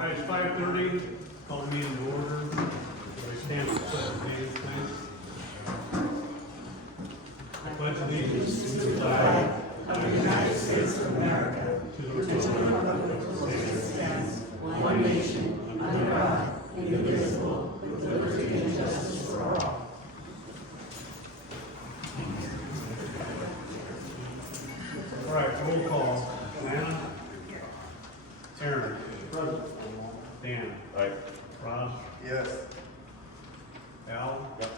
All right, it's 5:30, call the meeting to order. We stand for the pledge of names, please. I pledge allegiance to the flag of the United States of America, to the republic for which it stands, one nation, under God, indivisible, with liberty and justice for all. All right, roll call. Lana? Aaron? Present. Dan? Aye. Rod? Yes. Al? Yep.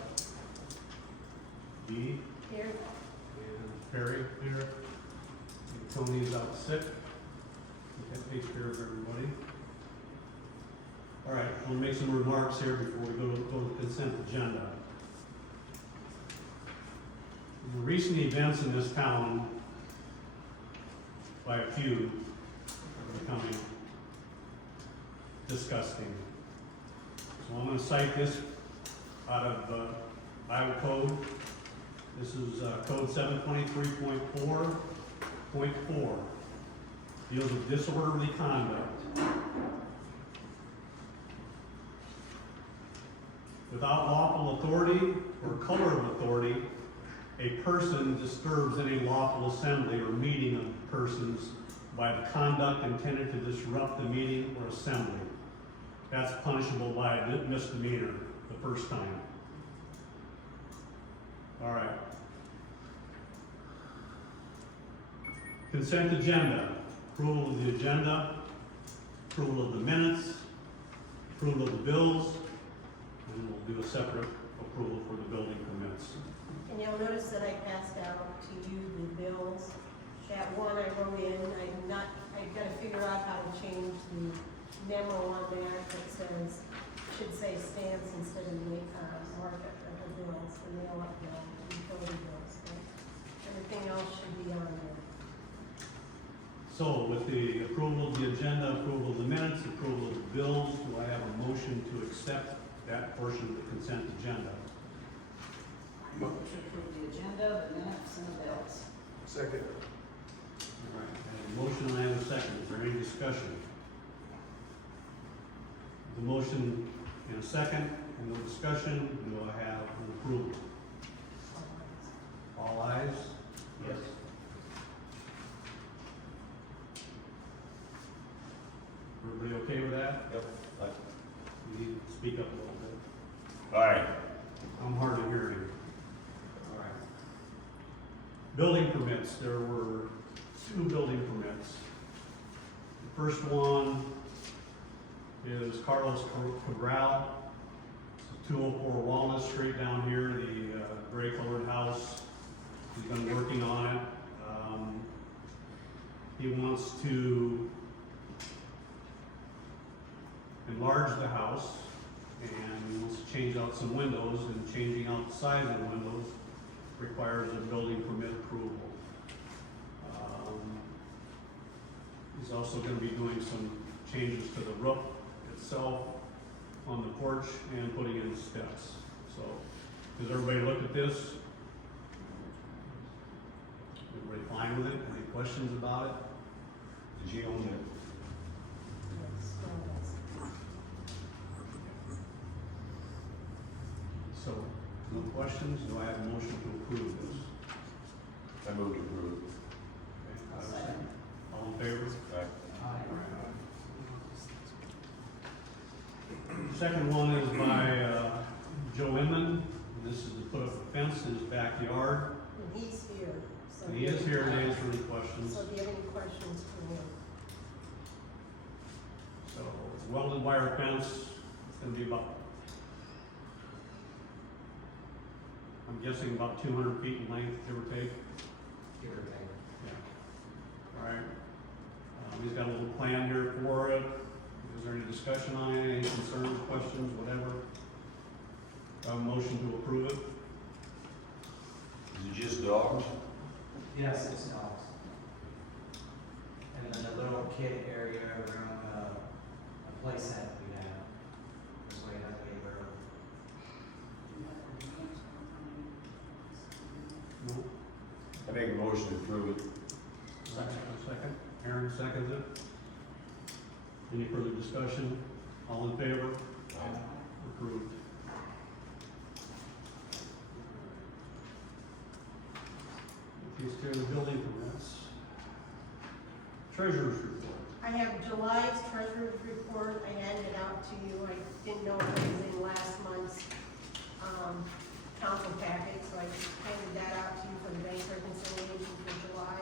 Dee? Here. And Perry here. And Tony is out sick. That takes care of everybody. All right, we'll make some remarks here before we go to the consent agenda. The recent events in this town, by a few, are becoming disgusting. So I'm going to cite this out of Iowa Code. This is Code 723.4.4. Deals with disorderly conduct. Without lawful authority or color of authority, a person disturbs any lawful assembly or meeting of persons by the conduct intended to disrupt the meeting or assembly. That's punishable by a misdemeanor the first time. All right. Consent agenda. Approval of the agenda, approval of the minutes, approval of the bills, and we'll do a separate approval for the building permits. And you'll notice that I passed out to you the bills. That one I wrote in, I've got to figure out how to change the memo on there that says, should say stamps instead of market of the bills, the mail-up bill, utility bills. So everything else should be on there. So with the approval of the agenda, approval of the minutes, approval of the bills, do I have a motion to accept that portion of the consent agenda? Motion to approve the agenda, the minutes, and the bills. Second. All right, I have a motion and I have a second. Is there any discussion? The motion and a second, and no discussion, do I have an approval? All ayes? Yes. Everybody okay with that? Yep. You need to speak up a little bit. Aye. I'm hard of hearing. All right. Building permits, there were 2 building permits. The first one is Carlos Cabral. It's 204 Walnut Street down here, the gray colored house. He's been working on it. He wants to enlarge the house and he wants to change out some windows, and changing out the size of the windows requires a building permit approval. He's also going to be doing some changes to the roof itself on the porch and putting in steps. So, does everybody look at this? Everybody fine with it? Any questions about it? Did you own it? So, no questions? Do I have a motion to approve this? I moved to approve. Okay, I have a second. All in favor? Aye. Second one is by Joe Inman. This is to put up a fence in his backyard. And he's here. So And he is here to answer any questions. So if you have any questions for him. So it's a welded wire fence. It's going to be about, I'm guessing about 200 feet in length, give or take. Give or take. Yeah. All right. He's got a little plan here for it. Is there any discussion on it, any concerns, questions, whatever? A motion to approve it? Is it just dogs? Yes, it's dogs. And then a little kid area around a place that we have. This way it doesn't get burrowed. No? I make a motion to approve it. Second. Aaron seconds it. Any further discussion? All in favor? Approved. Takes care of the building permits. Treasurer's report. I have July's treasurer's report. I handed it out to you. I didn't know it was in last month's, council packet, so I handed that out to you for the bank reconciliation for July.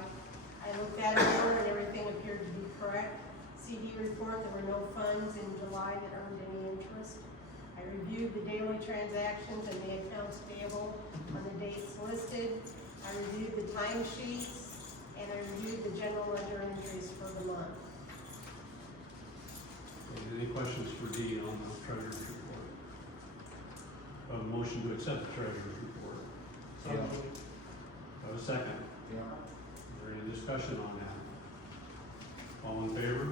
I looked at it over and everything appeared to be correct. CD report, there were no funds in July that earned any interest. I reviewed the daily transactions and the accounts payable on the dates listed. I reviewed the timesheets, and I reviewed the general ledger entries for the month. Any questions for Dee on the treasurer's report? A motion to accept the treasurer's report. Yeah. Have a second? Yeah. Is there any discussion on that? All in favor?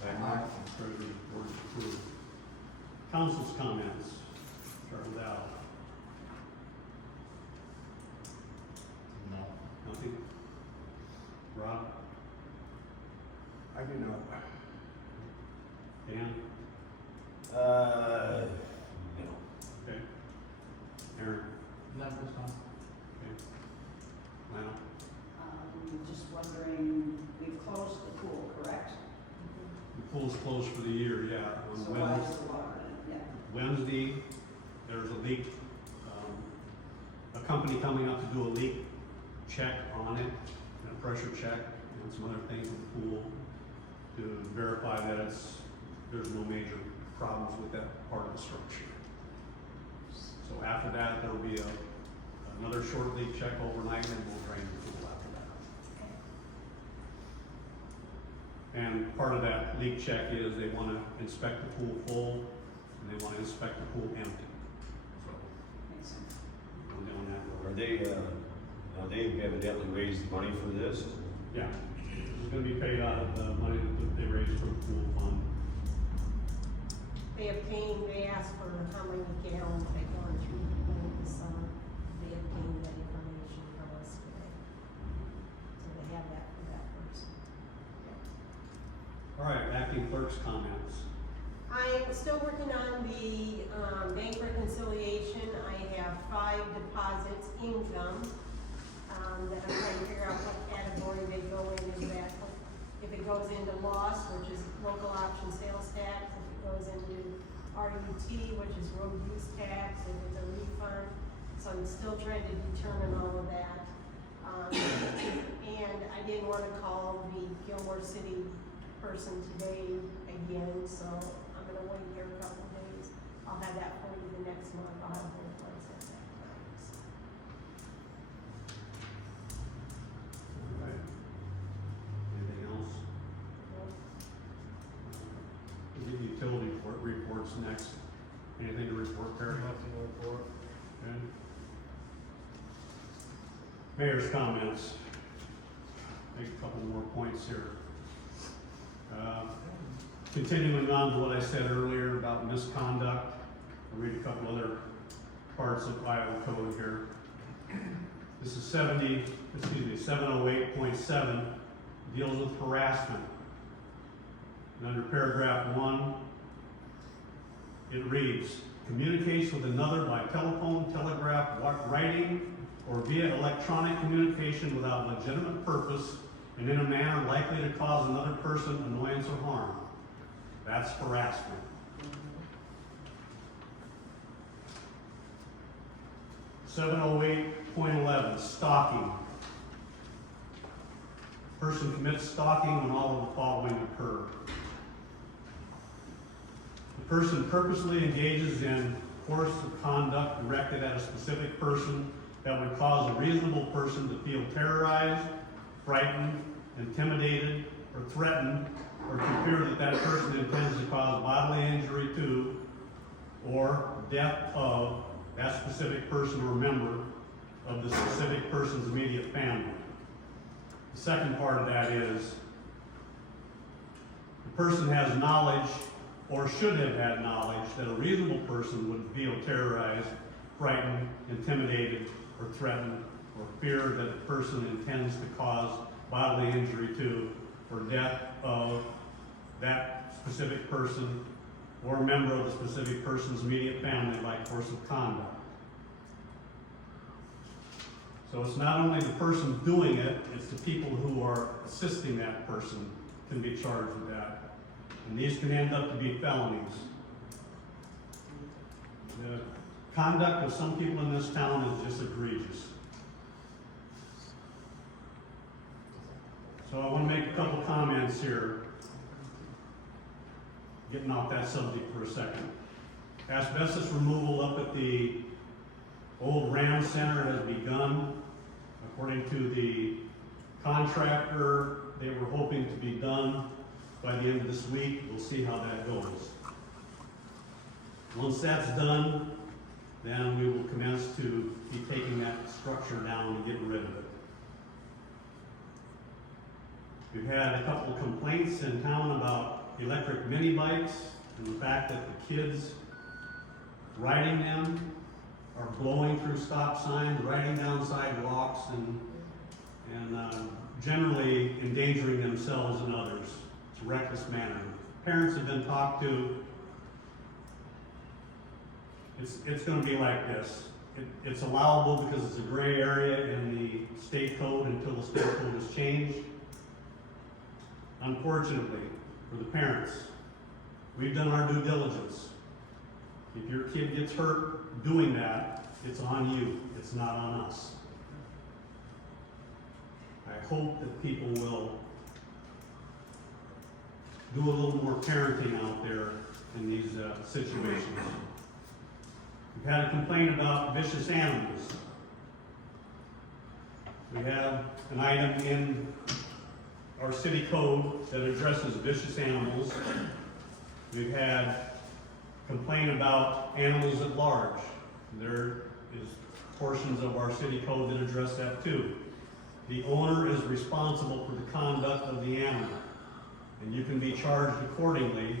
Treasurer's report is approved. Council's comments. Start with Al. No. Nothing? Rob? I do not. Dan? No. Okay. Aaron? Not this one. Okay. Lana? Just wondering, we've closed the pool, correct? The pool's closed for the year, yeah. On So why is the water in it? Wednesday, there's a leak, a company coming up to do a leak check on it, and a pressure check, and some other things with the pool to verify that there's no major problems with that part of the structure. So after that, there'll be another short leak check overnight, and we'll drain the pool after that. And part of that leak check is they wanna inspect the pool full, and they wanna inspect the pool empty. So, Makes sense. we're doing that. Are they evidently raised money for this? Yeah, it's gonna be paid out of the money that they raised from the pool fund. They asked for how many gallons they gone through the pool this summer. They obtained that information from us today. So they have that for that person. All right, acting clerk's comments. I'm still working on the, bank reconciliation. I have 5 deposits income, that I'm trying to figure out what category they go in. Is that, if it goes into loss, which is local option sales tax, if it goes into RUT, which is road use tax, if it's a refund. So I'm still trying to determine all of that. And I didn't wanna call the Gilmore City person today again, so I'm gonna wait here a couple of days. I'll have that for you the next month. I'll have both ones at that time. So. All right. Anything else? The utility reports next. Anything to report, Perry? Nothing to report. Okay. Mayor's comments. Make a couple more points here. Continuing on to what I said earlier about misconduct, I'll read a couple other parts of Iowa code here. This is 708.7 deals with harassment. And under paragraph 1, it reads, communicates with another by telephone, telegraph, writing, or via electronic communication without legitimate purpose and in a manner likely to cause another person annoyance or harm. That's harassment. Seven oh 8.11, stalking. Person commits stalking when all of the following occur. The person purposely engages in course of conduct directed at a specific person that would cause a reasonable person to feel terrorized, frightened, intimidated, or threatened, or to fear that that person intends to cause bodily injury to, or death of, that specific person or member of the specific person's immediate family. The second part of that is, the person has knowledge, or should have had knowledge, that a reasonable person would feel terrorized, frightened, intimidated, or threatened, or fear that the person intends to cause bodily injury to, or death of, that specific person or member of the specific person's immediate family by course of conduct. So it's not only the person doing it, it's the people who are assisting that person can be charged with that. And these can end up to be felonies. The conduct of some people in this town is just egregious. So I want to make a couple comments here, getting off that subject for a second. Asbestos removal up at the old Ram Center has begun. According to the contractor, they were hoping to be done by the end of this week. We'll see how that goes. Once that's done, then we will commence to be taking that structure down and getting rid of it. We've had a couple of complaints in town about electric mini bikes and the fact that the kids riding them are blowing through stop signs, riding down sidewalks, and generally endangering themselves and others. It's a reckless manner. Parents have been talked to. It's going to be like this. It's allowable because it's a gray area in the state code until the state code is changed. Unfortunately, for the parents, we've done our due diligence. If your kid gets hurt doing that, it's on you. It's not on us. I hope that people will do a little more parenting out there in these situations. We've had a complaint about vicious animals. We have an item in our city code that addresses vicious animals. We've had complaint about animals at large. There is portions of our city code that address that too. The owner is responsible for the conduct of the animal, and you can be charged accordingly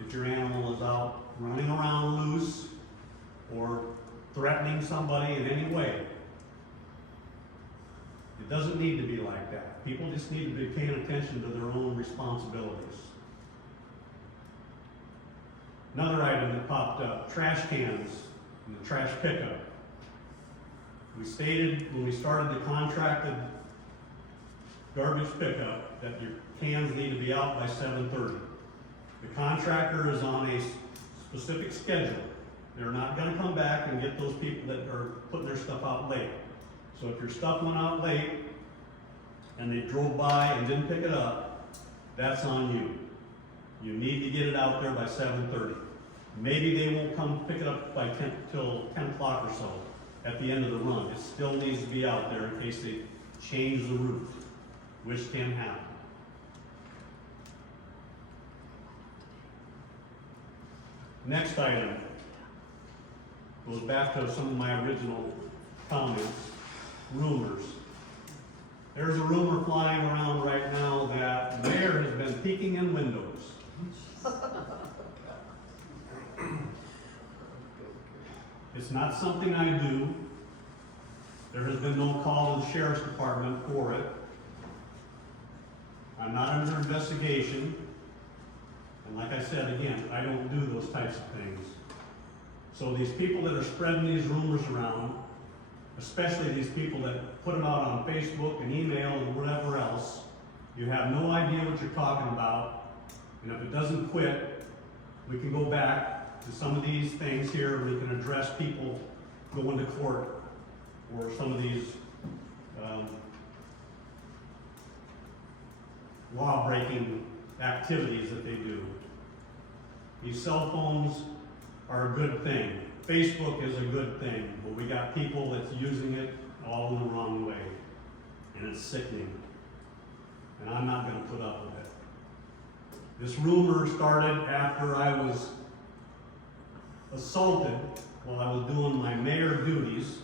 if your animal is out running around loose or threatening somebody in any way. It doesn't need to be like that. People just need to be paying attention to their own responsibilities. Another item that popped up, trash cans and the trash pickup. We stated when we started the contracted garbage pickup that your cans need to be out by 7:30. The contractor is on a specific schedule. They're not going to come back and get those people that are putting their stuff out late. So if your stuff went out late and they drove by and didn't pick it up, that's on you. You need to get it out there by 7:30. Maybe they won't come pick it up by till 10 o'clock or so at the end of the run. It still needs to be out there in case they change the route, which can happen. Next item goes back to some of my original comments, rumors. There's a rumor flying around right now that the mayor has been peeking in windows. It's not something I do. There has been no call to the sheriff's department for it. I'm not under investigation. And like I said, again, I don't do those types of things. So these people that are spreading these rumors around, especially these people that put them out on Facebook and email and whatever else, you have no idea what you're talking about. And if it doesn't quit, we can go back to some of these things here. We can address people going to court or some of these law-breaking activities that they do. These cell phones are a good thing. Facebook is a good thing, but we got people that's using it all in the wrong way, and it's sickening. And I'm not going to put up with it. This rumor started after I was assaulted while I was doing my mayor duties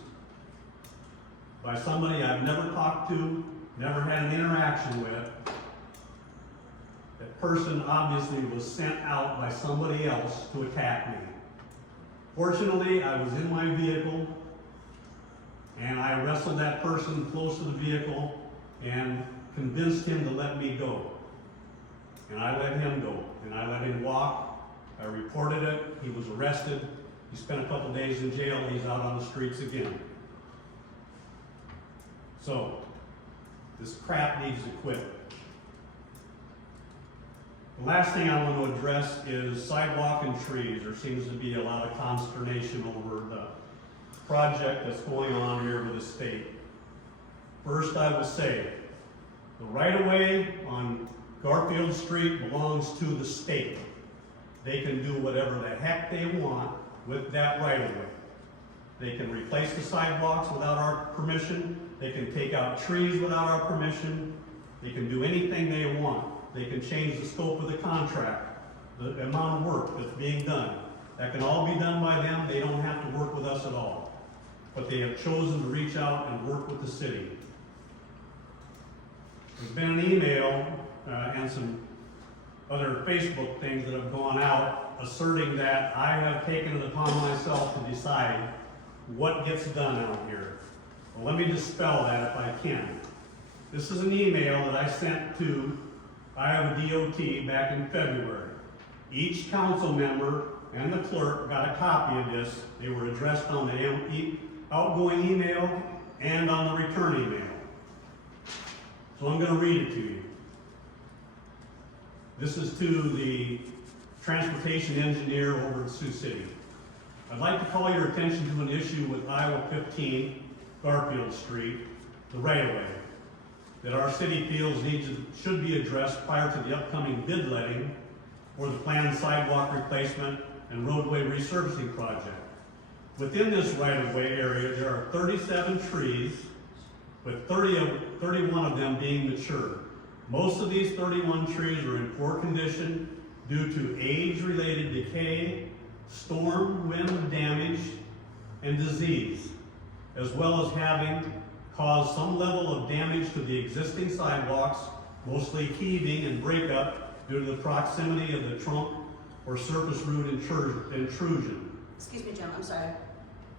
by somebody I've never talked to, never had an interaction with. That person obviously was sent out by somebody else to attack me. Fortunately, I was in my vehicle, and I wrestled that person close to the vehicle and convinced him to let me go. and I let him go, and I let him walk. I reported it, he was arrested, he spent a couple days in jail, he's out on the streets again. So, this crap needs to quit. The last thing I want to address is sidewalk and trees. There seems to be a lot of consternation over the project that's going on here with the state. First, I will say, the right-of-way on Garfield Street belongs to the state. They can do whatever the heck they want with that right-of-way. They can replace the sidewalks without our permission. They can take out trees without our permission. They can do anything they want. They can change the scope of the contract, the amount of work that's being done. That can all be done by them. They don't have to work with us at all. But they have chosen to reach out and work with the city. There's been an email and some other Facebook things that have gone out asserting that I have taken it upon myself to decide what gets done out here. Well, let me dispel that if I can. This is an email that I sent to Iowa DOT back in February. Each council member and the clerk got a copy of this. They were addressed on the outgoing email and on the return email. So I'm going to read it to you. This is to the transportation engineer over at Sioux City. I'd like to call your attention to an issue with Iowa 15 Garfield Street, the right-of-way, that our city feels should be addressed prior to the upcoming bid letting for the planned sidewalk replacement and roadway resurfacing project. Within this right-of-way area, there are 37 trees, with 31 of them being mature. Most of these 31 trees are in poor condition due to age-related decay, storm, wind damage, and disease, as well as having caused some level of damage to the existing sidewalks, mostly heaving and breakup due to the proximity of the trunk or surface root intrusion. Excuse me, Jim, I'm sorry.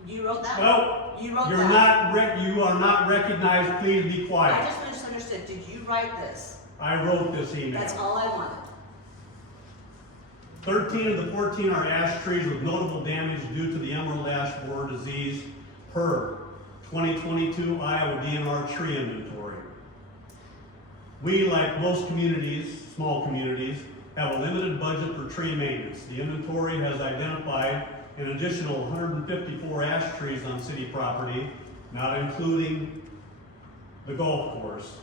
You wrote that? Well, You wrote you are not recognized. Please be I quiet. just misunderstood. Did you write this? I wrote this email. That's all I wanted. 13 of the 14 are ash trees with notable damage due to the emerald ash borer disease per 2022 Iowa DNR tree inventory. We, like most communities, small communities, have a limited budget for tree maintenance. The inventory has identified an additional 154 ash trees on city property, not including the golf course,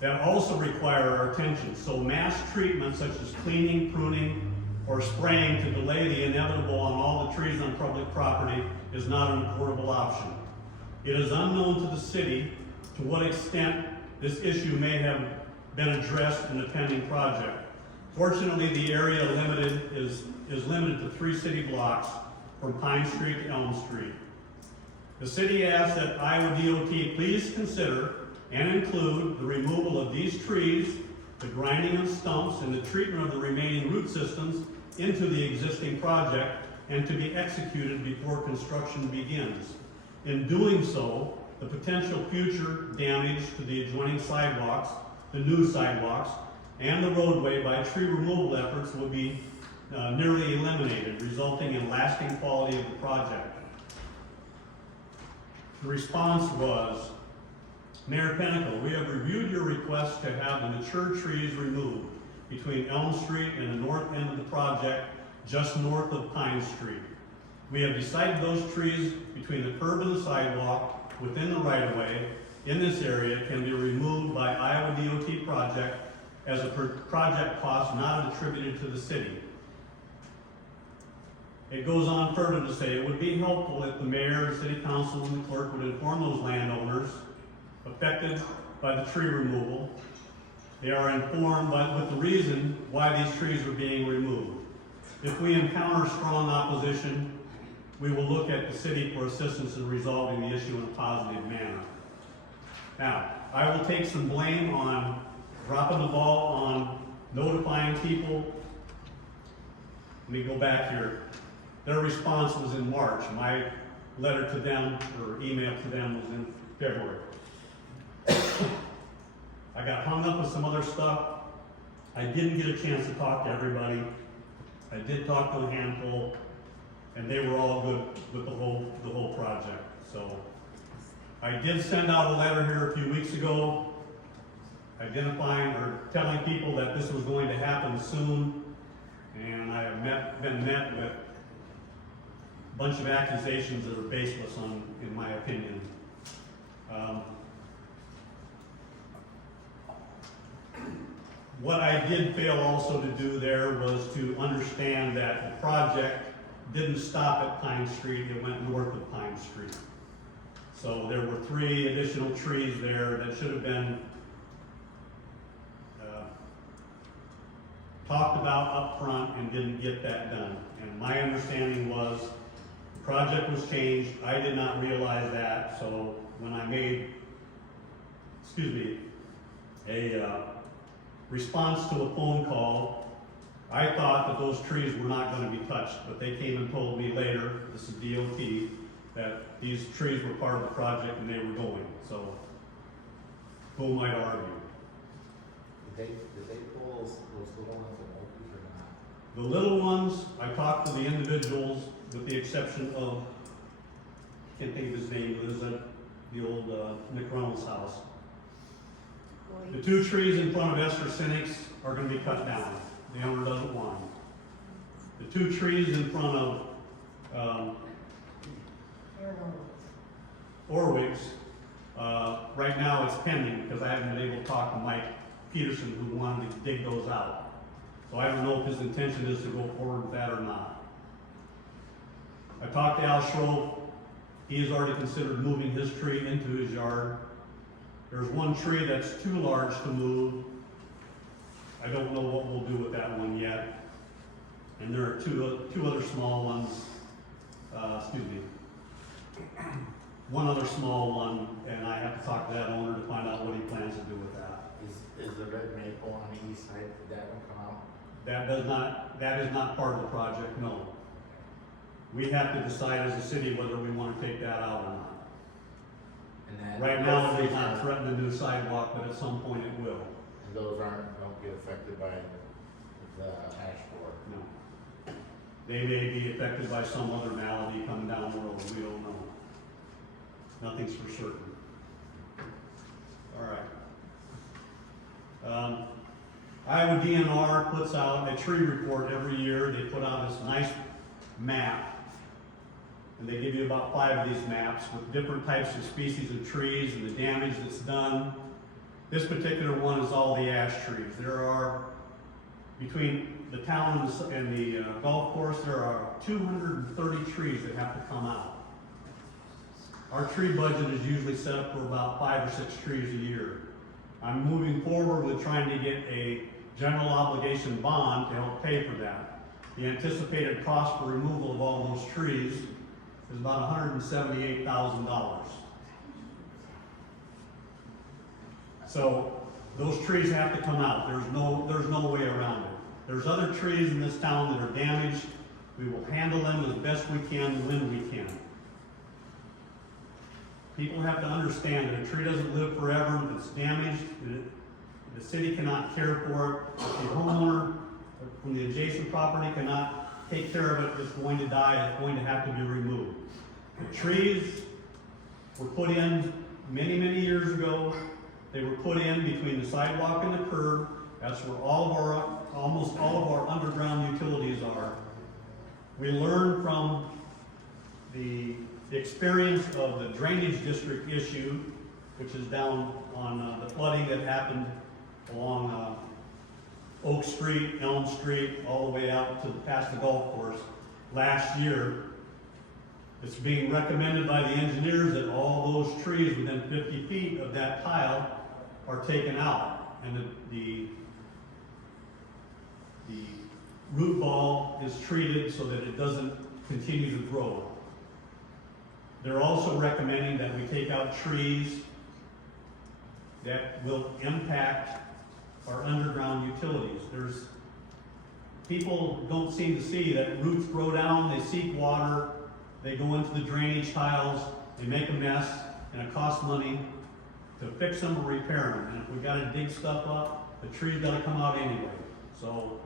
that also require our attention. So mass treatment such as cleaning, pruning, or spraying to delay the inevitable on all the trees on public property is not an affordable option. It is unknown to the city to what extent this issue may have been addressed in the pending project. Fortunately, the area is limited to 3 city blocks from Pine Street to Elm Street. The city asks that Iowa DOT please consider and include the removal of these trees, the grinding of stumps, and the treatment of the remaining root systems into the existing project and to be executed before construction begins. In doing so, the potential future damage to the adjoining sidewalks, the new sidewalks, and the roadway by tree removal efforts will be nearly eliminated, resulting in lasting quality of the project. The response was, Mayor Pinnacle, we have reviewed your request to have the mature trees removed between Elm Street and the north end of the project, just north of Pine Street. We have decided those trees between the curb and the sidewalk within the right-of-way in this area can be removed by Iowa DOT project as a project cost not attributed to the city. It goes on further to say it would be helpful if the mayor, city council, and the clerk would inform those landowners affected by the tree removal. They are informed with the reason why these trees are being removed. If we encounter strong opposition, we will look at the city for assistance in resolving the issue in a positive manner. Now, I will take some blame on dropping the ball on notifying people. Let me go back here. Their response was in March. My letter to them, or email to them, was in February. I got hung up with some other stuff. I didn't get a chance to talk to everybody. I did talk to a handful, and they were all good with the whole project. So I did send out a letter here a few weeks ago identifying or telling people that this was going to happen soon, and I have been met with a bunch of accusations that are baseless in my opinion. What I did fail also to do there was to understand that the project didn't stop at Pine Street, it went north of Pine Street. So there were 3 additional trees there that should have been talked about up front and didn't get that done. And my understanding was the project was changed. I did not realize that, so when I made, a response to a phone call, I thought that those trees were not going to be touched, but they came and told me later, this is DOT, that these trees were part of the project and they were going. So, who might argue? Did they pull those little ones in Oakland or not? The little ones, I talked to the individuals, with the exception of, can't think of his name, but it was at the old Nick Reynolds' house. The 2 trees in front of Esther Cynic's are going to be cut down. The owner doesn't want them. The 2 trees in front of Orwig's, right now it's pending because I haven't been able to talk to Mike Peterson, who wanted to dig those out. So I don't know if his intention is to go forward with that or not. I talked to Al Rolfe. He has already considered moving his tree into his yard. There's 1 tree that's too large to move. I don't know what we'll do with that one yet. And there are two other small ones, one other small one, and I have to talk to that owner to find out what he plans to do with that. Is the red maple on the east side, did that one come out? That is not part of the project, no. We have to decide as a city whether we want to take that out or not. And then Right now, it does not threaten the new sidewalk, but at some point it will. And those don't get affected by the ash borer. No. They may be affected by some other malady coming down the road, we don't know. Nothing's for certain. All right. Iowa DNR puts out a tree report every year. They put out this nice map. And they give you about 5 of these maps with different types of species of trees and the damage that's done. This particular one is all the ash trees. There are, between the town and the golf course, there are 230 trees that have to come out. Our tree budget is usually set up for about 5 or 6 trees a year. I'm moving forward with trying to get a general obligation bond to help pay for that. The anticipated cost for removal of all those trees is about $178,000. So those trees have to come out. There's no way around it. There's other trees in this town that are damaged. We will handle them as best we can when we can. People have to understand that a tree doesn't live forever. If it's damaged, the city cannot care for it. If the homeowner from the adjacent property cannot take care of it, it's going to die, it's going to have to be removed. The trees were put in many, many years ago. They were put in between the sidewalk and the curb. That's where almost all of our underground utilities are. We learned from the experience of the drainage district issue, which is down on the flooding that happened along Oak Street, Elm Street, all the way out to past the golf course last year. It's being recommended by the engineers that all those trees within 50 feet of that tile are taken out, and the root ball is treated so that it doesn't continue to grow. They're also recommending that we take out trees that will impact our underground utilities. People don't seem to see that roots grow down, they seek water, they go into the drainage tiles, they make a mess, and it costs money to fix them or repair them. And if we gotta dig stuff up, the tree's gonna come out anyway. So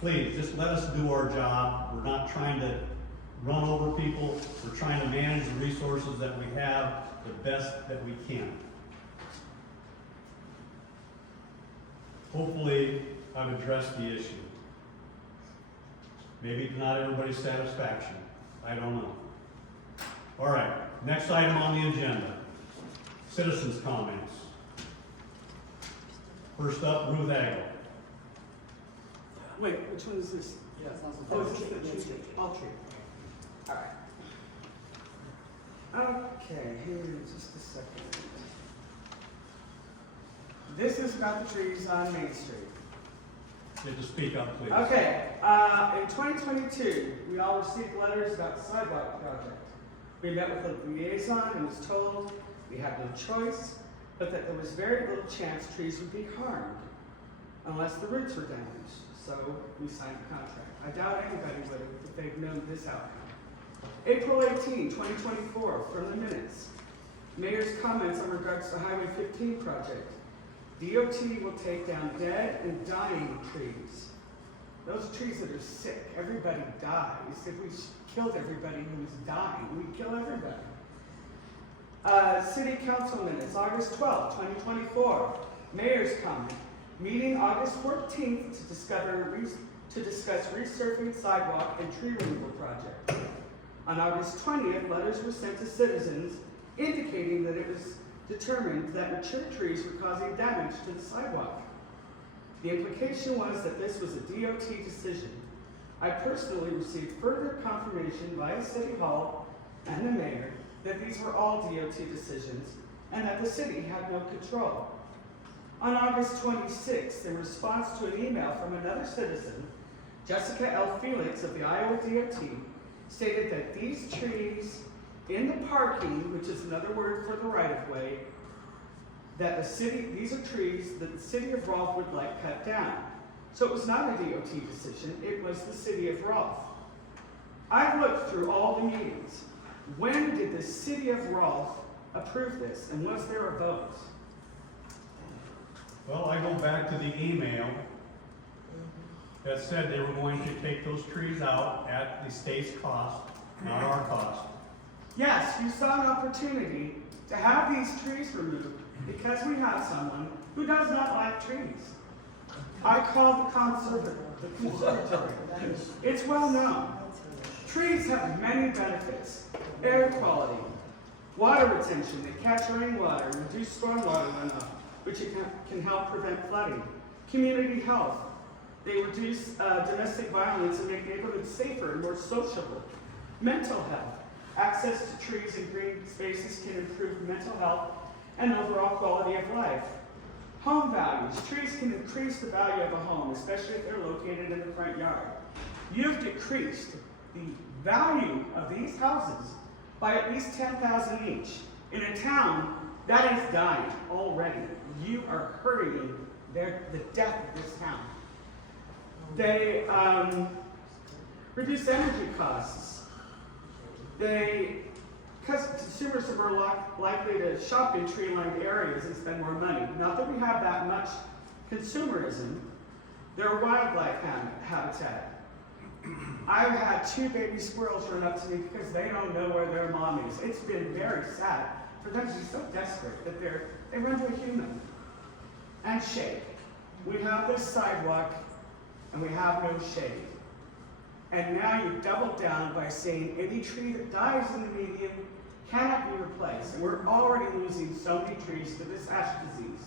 please, just let us do our job. We're not trying to run over people. We're trying to manage the resources that we have the best that we can. Hopefully, I've addressed the issue. Maybe to not everybody's satisfaction. I don't know. All right, next item on the agenda. Citizens' comments. First up, Ruth Agel. Wait, which one is this? Yeah. Oh, is this the tree? All tree. All right. Okay, here in just a second. This is about the trees on Main Street. You have to speak up, please. Okay, in 2022, we all received letters about the sidewalk project. We met with the liaison and was told we had no choice, but that there was very little chance trees would be harmed unless the roots were damaged. So we signed the contract. I doubt anybody would have if they'd known this outcome. April 18, 2024, from the minutes. Mayor's comments in regards to Highway 15 project. DOT will take down dead and dying trees. Those trees that are sick, everybody dies. If we killed everybody who was dying, we'd kill everybody. City Council minutes, August 12, 2024. Mayor's comment. Meeting August 14th to discuss resurfacing sidewalk and tree removal project. On August 20th, letters were sent to citizens indicating that it was determined that mature trees were causing damage to the sidewalk. The implication was that this was a DOT decision. I personally received further confirmation via City Hall and the mayor that these were all DOT decisions and that the city had no control. On August 26th, in response to an email from another citizen, Jessica L. Felix of the Iowa DOT stated that these trees in the parking, which is another word for the right-of-way, that the city, these are trees that the city of Rolfe would like cut down. So it was not a DOT decision, it was the city of Rolfe. I've looked through all the meetings. When did the city of Rolfe approve this, and was there a vote? Well, I go back to the email that said they were going to take those trees out at the state's cost, not our cost. Yes, you saw an opportunity to have these trees removed because we have someone who does not like trees. I called the conservatory. It's well known. Trees have many benefits. Air quality, water retention, they catch rainwater, reduce stormwater runoff, which can help prevent flooding. Community health, they reduce domestic violence and make neighborhoods safer and more sociable. Mental health, access to trees and green spaces can improve mental health and overall quality of life. Home values, trees can increase the value of a home, especially if they're located in the front yard. You've decreased the value of these houses by at least $10,000 each. In a town that is dying already, you are hurrying the death of this town. They reduce energy costs. Because consumers are more likely to shop in tree-lined areas and spend more money. Not that we have that much consumerism, they're wildlife habitat. I've had 2 baby squirrels run up to me because they don't know where their mom is. It's been very sad for them to be so desperate that they run to a human. And shade. We have this sidewalk and we have no shade. And now you double down by saying any tree that dies in the median cannot be replaced. And we're already losing so many trees to this ash disease.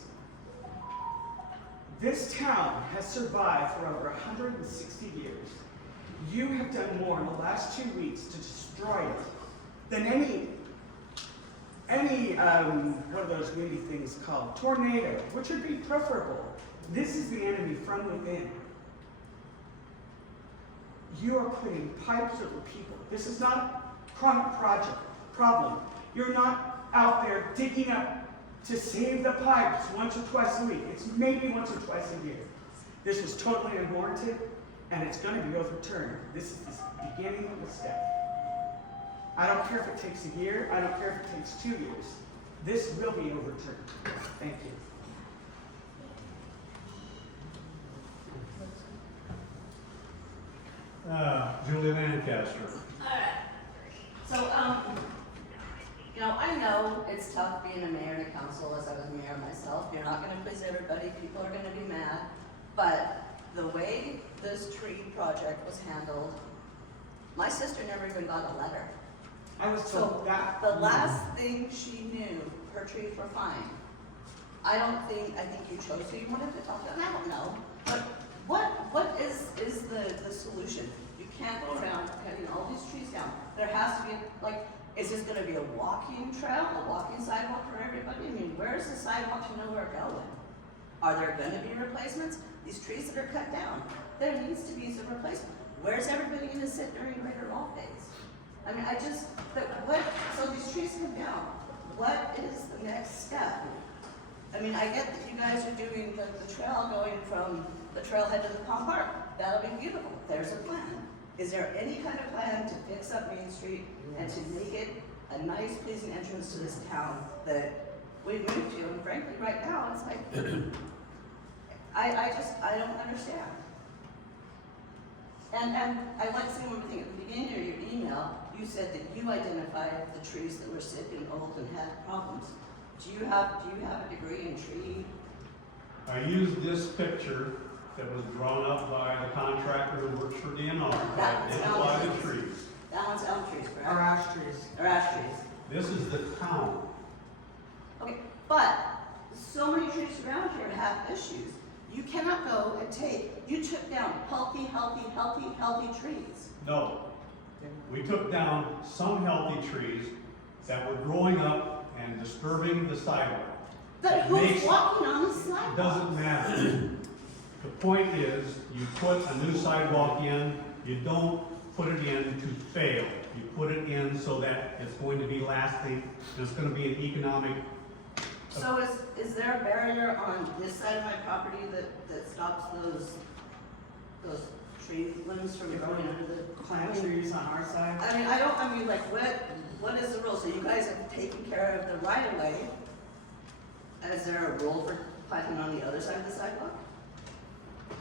This town has survived for over 160 years. You have done more in the last 2 weeks to destroy it than any what are those windy things called? Tornado, which would be preferable. This is the enemy from within. You are putting pipes over people. This is not a chronic problem. You're not out there digging up to save the pipes once or twice a week. It's maybe once or twice a year. This was totally unwarranted, and it's going to be overturned. This is the beginning of the step. I don't care if it takes a year. I don't care if it takes 2 years. This will be overturned. Thank you. Julie Lancaster. Alright, so, I know it's tough being a mayor and a council, as I was mayor myself, you're not gonna please everybody, people are gonna be mad, but the way this tree project was handled, my sister never even got a letter. I was So, told that. the last thing she knew, her trees were fine. I think you chose who you wanted to talk to, and I don't know, but what is the solution? You can't go around cutting all these trees down. There has to be, is this gonna be a walking trail, a walking sidewalk for everybody? I mean, where's the sidewalk to know where we're going? Are there gonna be replacements? These trees that are cut down, there needs to be some replacement. Where's everybody gonna sit during Greater Rolfe days? I mean, so these trees come down, what is the next step? I mean, I get that you guys are doing the trail going from the trailhead to the pond park. That'll be beautiful. There's a plan. Is there any kind of plan to fix up Main Street and to make it a nice, pleasing entrance to this town that we've moved to? And frankly, right now, it's like, I don't understand. And I like seeing one thing. At the beginning of your email, you said that you identified the trees that were sick and old and had problems. Do you have a degree in tree? I used this picture that was drawn up by the contractor who works for DNR to That one's identify elm the trees. trees. That one's elm trees, correct? Or ash trees. Or ash trees. This is the town. Okay, but so many trees around here have issues. You cannot go and you took down healthy trees. No. We took down some healthy trees that were growing up and disturbing the sidewalk. But It who's makes- walking on the It sidewalk? doesn't matter. The point is, you put a new sidewalk in, you don't put it in to fail. You put it in so that it's going to be lasting, and it's gonna be an economic. So is there a barrier on this side of my property that stops those tree limbs from growing under the Plant trees on our side. what is the rule? So you guys have taken care of the right of way. Is there a rule for planting on the other side of the sidewalk?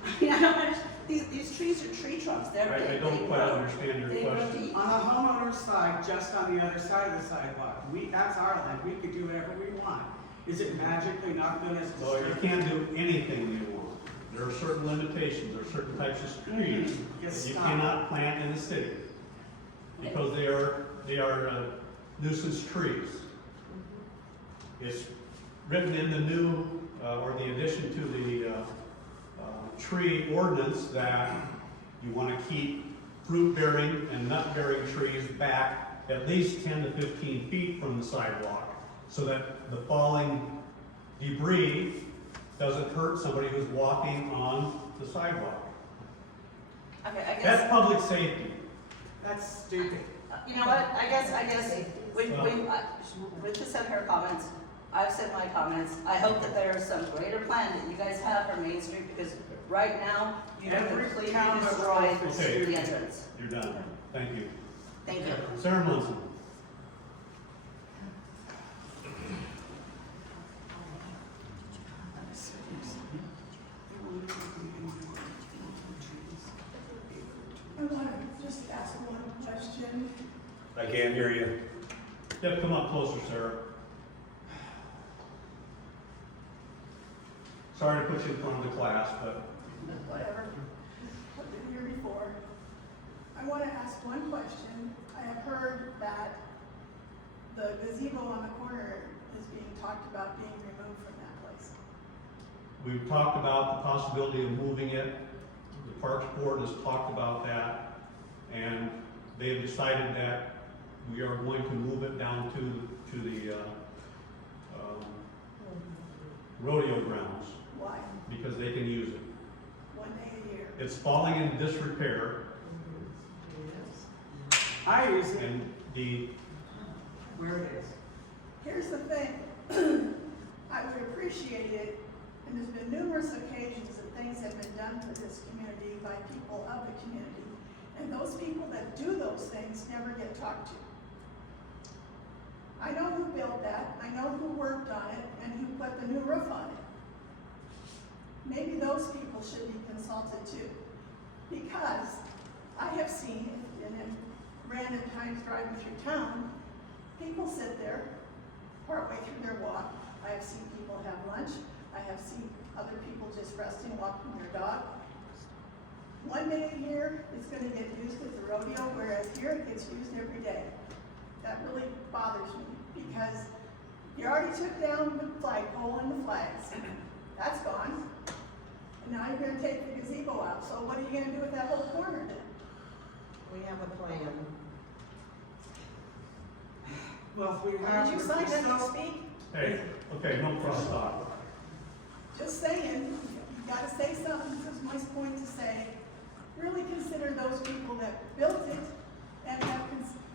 I mean, I don't understand. These trees are tree trunks. I don't quite understand your they grow question. deep. On the homeowner's side, just on the other side of the sidewalk, that's our land, we could do whatever we want. Is it magically not gonna So you can't do anything you want. There are certain limitations, there are certain types of trees Mhm. Yes, that you stop. cannot plant in the city. Because they are nuisance trees. It's written in the new, or the addition to the, tree ordinance that you wanna keep fruit-bearing and nut-bearing trees back at least 10 to 15 feet from the sidewalk, so that the falling debris doesn't hurt somebody who's walking on the sidewalk. Okay, I guess. That's public safety. That's stupid. You know what, I guess, Rita said her comments, I've said my comments. I hope that there is some greater plan that you guys have for Main Street, because right now, you've Every completely town that destroyed Rolfe is Okay. the entrance. You're done. Thank you. Thank you. Sarah Munson. I want to just ask one question. I can't hear you. You have to come up closer, Sarah. Sorry to put you in front of the class, but Whatever. I've been here before. I want to ask one question. I have heard that the gazebo on the corner is being talked about being removed from that place. we've talked about the possibility of moving it. The Parks Board has talked about that, and they have decided that we are going to move it down to the rodeo grounds, Why? because they can use it. One day a year. It's falling in disrepair, I use it and the, where it is. Here's the thing. I would appreciate it, and there's been numerous occasions that things have been done for this community by people of the community. And those people that do those things never get talked to. I know who built that, I know who worked on it, and who put the new roof on it. Maybe those people should be consulted too. Because I have random times driving through town, people sit there partway through their walk. I have seen people have lunch. I have seen other people just resting, walking their dog. One day here, it's gonna get used at the rodeo, whereas here it gets used every day. That really bothers me, because you already took down the flagpole and the flags. That's gone. And now you're gonna take the gazebo out, so what are you gonna do with that whole corner then? We have a plan. Well, if we Did you sign up to speak? Hey, okay, no cross talk. Just saying, you gotta say something, this is my point to say, really consider those people that built it and have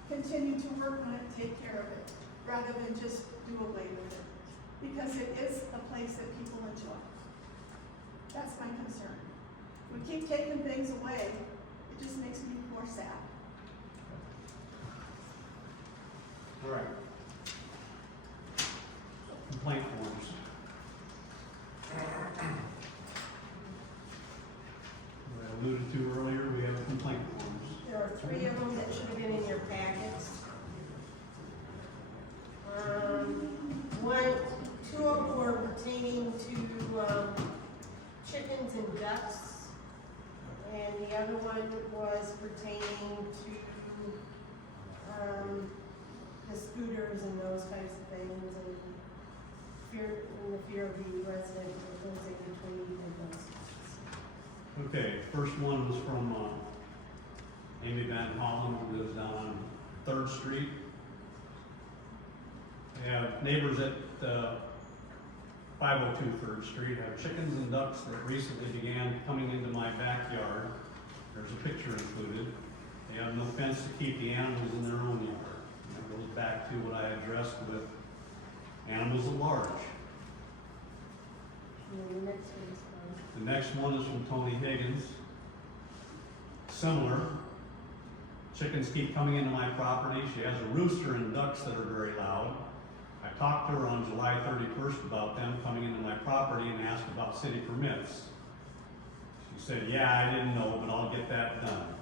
continued to work on it, take care of it, rather than just do away with it. Because it is a place that people enjoy. That's my concern. We keep taking things away, it just makes me more sad. All right. Complaint forms. As I alluded to earlier, we have complaint forms. There are 3 of them that should have been in your packets. Two of them were pertaining to, chickens and ducks. And the other one was pertaining to, the scooters and those types of things, and the fear of the resident that goes in between and those. Okay, first one was from, Amy Van Hollen, who lives down on 3rd Street. They have neighbors at, 502 3rd Street, have chickens and ducks that recently began coming into my backyard. There's a picture included. They have no fence to keep the animals in their own yard. And that goes back to what I addressed with animals at large. And the next one's, The next one is from Tony Higgins. Similar. Chickens keep coming into my property. She has a rooster and ducks that are very loud. I talked to her on July 31st about them coming into my property and asked about city permits. She said, yeah, I didn't know, but I'll get that done.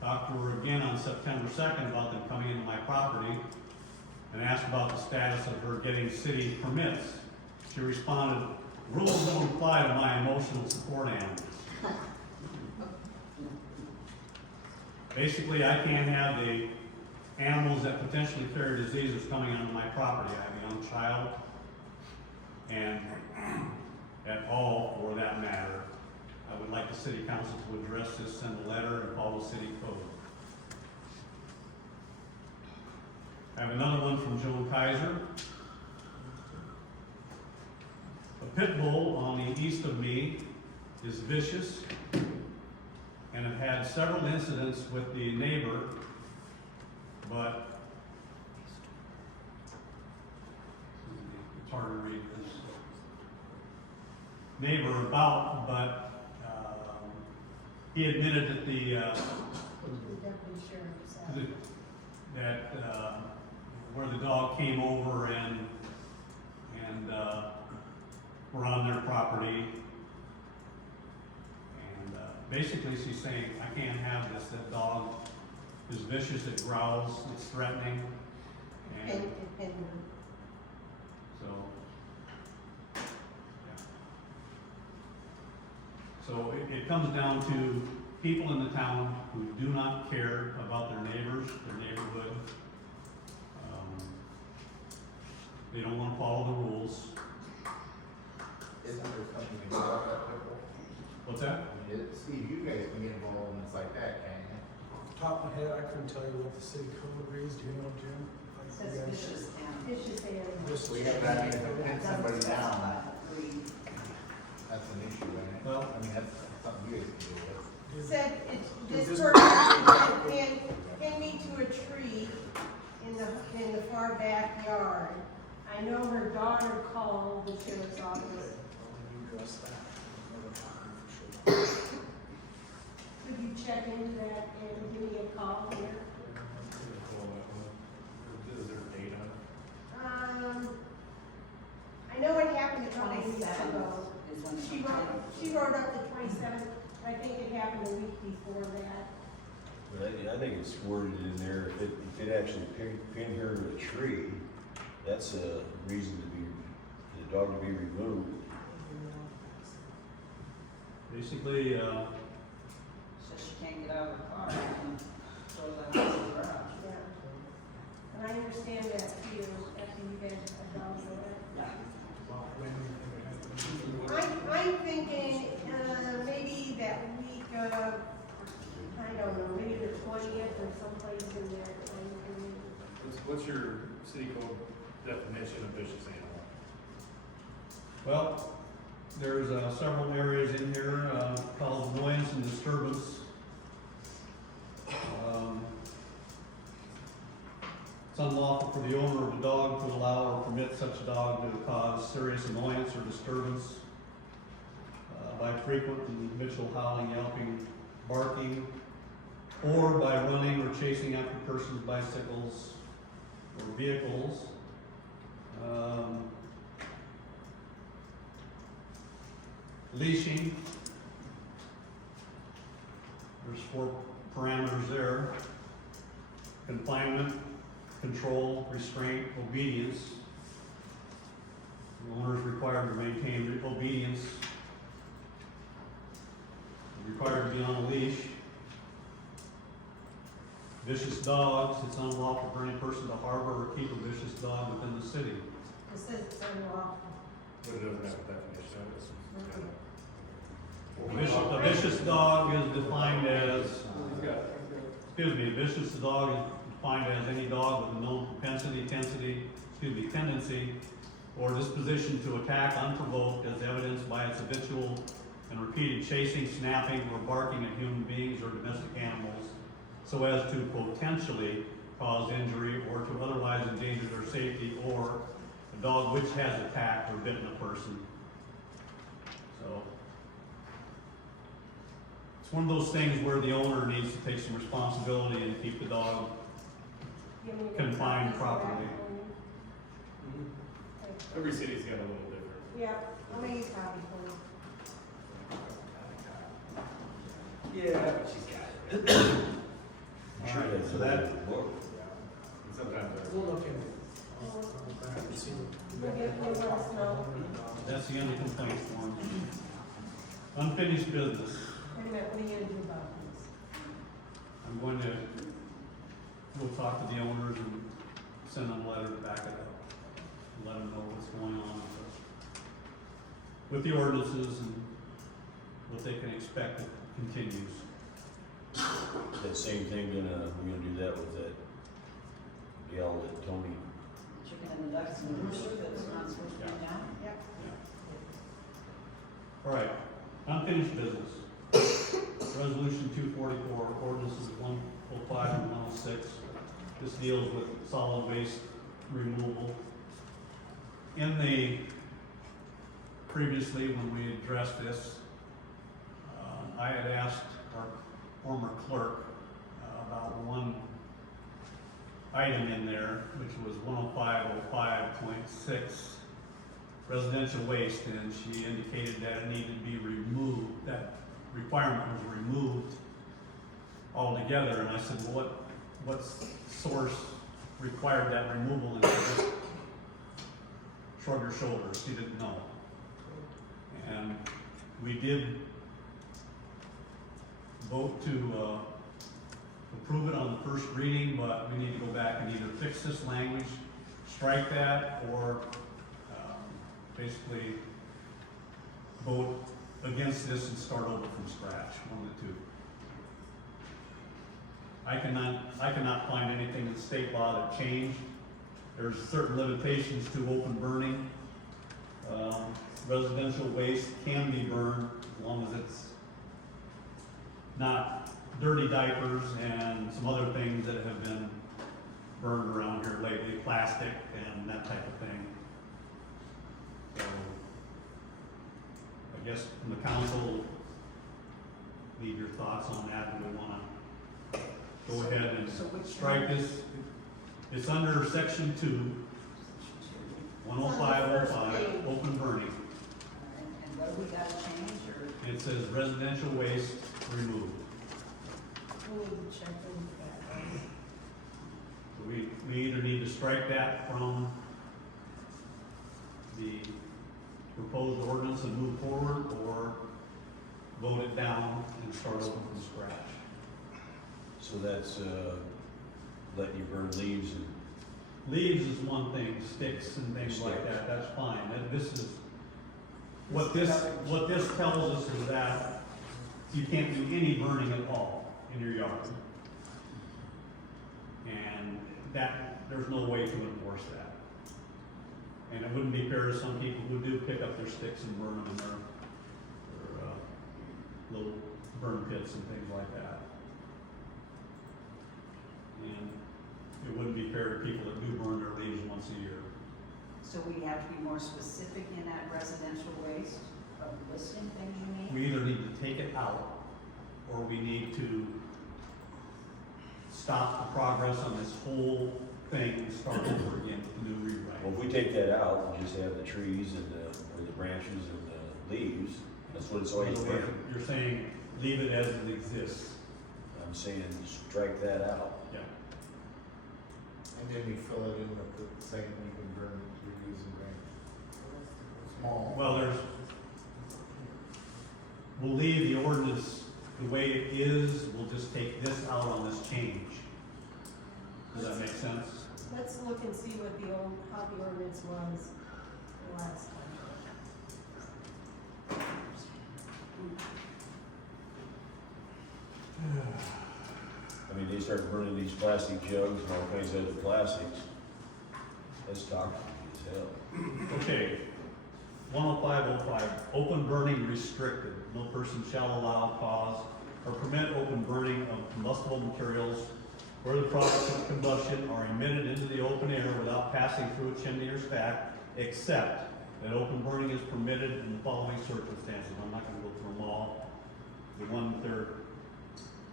Talked to her again on September 2nd about them coming into my property and asked about the status of her getting city permits. She responded, rules don't apply to my emotional support animals. Basically, I can't have the animals that potentially carry diseases coming onto my property. I have a young child, and at all, for that matter, I would like the city council to address this, send a letter, and follow city code. I have another one from Joan Kaiser. A pit bull on the east of me is vicious, and I've had several incidents with the neighbor, but it's hard to read this. Neighbor about, but he admitted that the deputy sheriff said. that where the dog came over and were on their property. And basically she's saying, I can't have this. That dog is vicious, it growls, it's threatening. And so, yeah. So it comes down to people in the town who do not care about their neighbors, their neighborhood. They don't want to follow the rules. Isn't there something about that people? What's that? I mean, Steve, you guys can get involved in things like that, can't you? Off the top of my head, I couldn't tell you what the city code reads. Do you know, Jim? Like, Says you guys- vicious animals. Vicious animals. Vicious- We have, I mean, if it pins somebody Doesn't down, specify a breed. that's an issue, isn't it? Well- I mean, that's something you guys can deal with. Said it's, this Does this- person said, pin me to a tree in the far backyard. I know her daughter called the sheriff's office. You address that. Another time, for sure. Could you check into that and give me a call here? Is there a date on it? I know it happened a couple weeks 27th ago. is when She wrote up the 27th, I think it happened a week before that. Well, I think it's worded in there, if it actually pin her to a tree, that's a reason to be, the dog to be removed. Basically, Says she can't get out of the car and throw that out of the garage. Yeah. And I understand that too, after you guys have done that. When do you think it happens? I'm thinking, maybe that week of, I don't know, maybe the 20th or someplace in there. What's your city code definition of vicious animal? well, there's several areas in here called annoyance and disturbance. It's unlawful for the owner of the dog to allow or permit such dog to cause serious annoyance or disturbance by frequent and habitual howling, yelping, barking, or by running or chasing after persons, bicycles, or vehicles. Leashing. There's 4 parameters there. Confinement, control, restraint, obedience. The owner is required to maintain obedience. Required to be on a leash. Vicious dogs, it's unlawful for any person to harbor or keep a vicious dog within the city. It says it's unlawful. But it doesn't have a definition of it. A vicious dog is defined as, a vicious dog is defined as any dog with a known tendency or disposition to attack unprovoked as evidenced by its habitual and repeated chasing, snapping, or barking at human beings or domestic animals so as to potentially cause injury or to otherwise endanger their safety, or a dog which has attacked or bitten a person. So it's one of those things where the owner needs to take some responsibility and keep the dog confined properly. Every city's got a little different. Yeah, I'll make a copy for you. Yeah. She's got it. I'm sure Alright, that's so that- in the book. And sometimes they're. We'll look into it. I'll back and see what- You'll let us know. That's the end of complaints form. Unfinished business. Wait a minute, what are you gonna do about this? I'm going to go talk to the owners and send them a letter to back it up. And let them know what's going on with the ordinances and what they can expect if it continues. That same thing, we're gonna do that with that gal that Tony, Chicken and the ducks and the rooster that's not supposed to be down. Yep. All right, unfinished business. Resolution 244, ordinances 105 and 106. This deals with solid waste removal. Previously when we addressed this, I had asked our former clerk about one item in there, which was 105.05.6 residential waste, and she indicated that it needed to be removed, that requirement was removed altogether, and I said, well, what source required that removal? And she just shrugged her shoulders, she didn't know. And we did vote to approve it on the first reading, but we need to go back and either fix this language, strike that, or basically vote against this and start over from scratch, one of the two. I cannot find anything in state law that changed. There's certain limitations to open burning. Residential waste can be burned as long as it's not dirty diapers and some other things that have been burned around here lately, plastic and that type of thing. So, I guess from the council, need your thoughts on that. Do we wanna go ahead and strike this? It's under section 2, 105.05, open burning. And what do we gotta change, or? It says residential waste removed. we need to check into that, right? So we either need to strike that from the proposed ordinance and move forward, or vote it down and start over from scratch. So that's, letting you burn leaves and, Leaves is one thing, sticks and things like that, that's fine. And this is, what this tells us is that you can't do any burning at all in your yard. And that, there's no way to enforce that. And it wouldn't be fair to some people who do pick up their sticks and burn them in their little burn pits and things like that. And it wouldn't be fair to people that do burn their leaves once a year. So we have to be more specific in that residential waste of listing things you mean? We either need to take it out, or we need to stop the progress on this whole thing and start over again with the new rewrite. well, if we take that out and just have the trees and or the branches and the leaves, that's what it's always been. You're saying leave it as it exists. I'm saying strike that out. Yeah. And then you fill it in with the same, you can burn trees and branches. Small. Well, we'll leave the ordinance the way it is, we'll just take this out on this change. Does that make sense? Let's look and see what how the ordinance was last time. I mean, they start burning these plastic jugs and all kinds of other plastics. That's toxic as hell. Okay, 10505, open burning restricted. No person shall allow, cause, or permit open burning of combustible materials where the products of combustion are emitted into the open air without passing through a chimney or stack, except that open burning is permitted in the following circumstances. I'm not gonna go through them all. The one that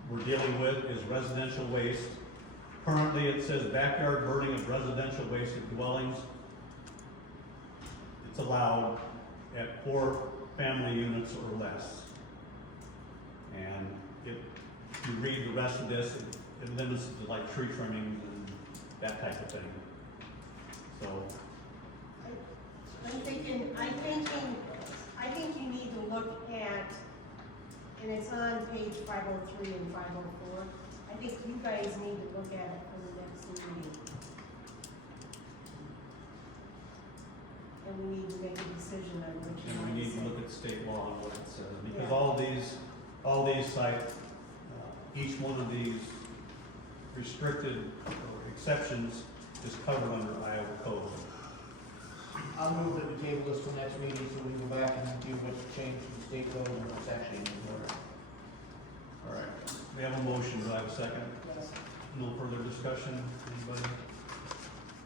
we're dealing with is residential waste. Currently, it says backyard burning of residential waste of dwellings. It's allowed at 4 family units or less. And if you read the rest of this, it limits it to like tree trimmings and that type of thing. So, I think you need to look at, and it's on page 503 and 504. I think you guys need to look at it for the next meeting. And we need to make a decision on what you and want we to need to say. look at state law and what it says, because Yeah. all these cite, each one of these restricted or exceptions is covered under Iowa code. I'll move that we table this for next meeting, so we can go back and do what's changed in the state code and what's actually in the order. All right, we have a motion, do I have a second? Yes. No further discussion, anybody?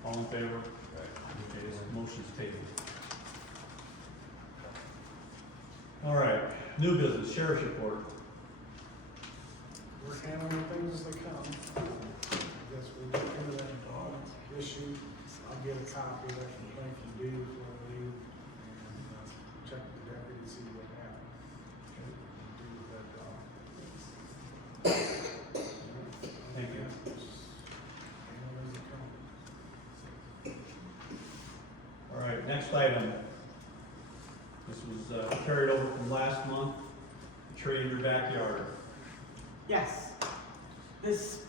All in favor? Okay, this motion's tabled. All right, new business, sheriff's report. We're handling things as they come. I guess we look into that dog issue. I'll get a copy of that complaint from Dee before I leave, and check with the deputy to see what happened. And do with that dog. Thank you. Handle as they come. All right, next item. This was carried over from last month, the tree in your backyard. Yes. This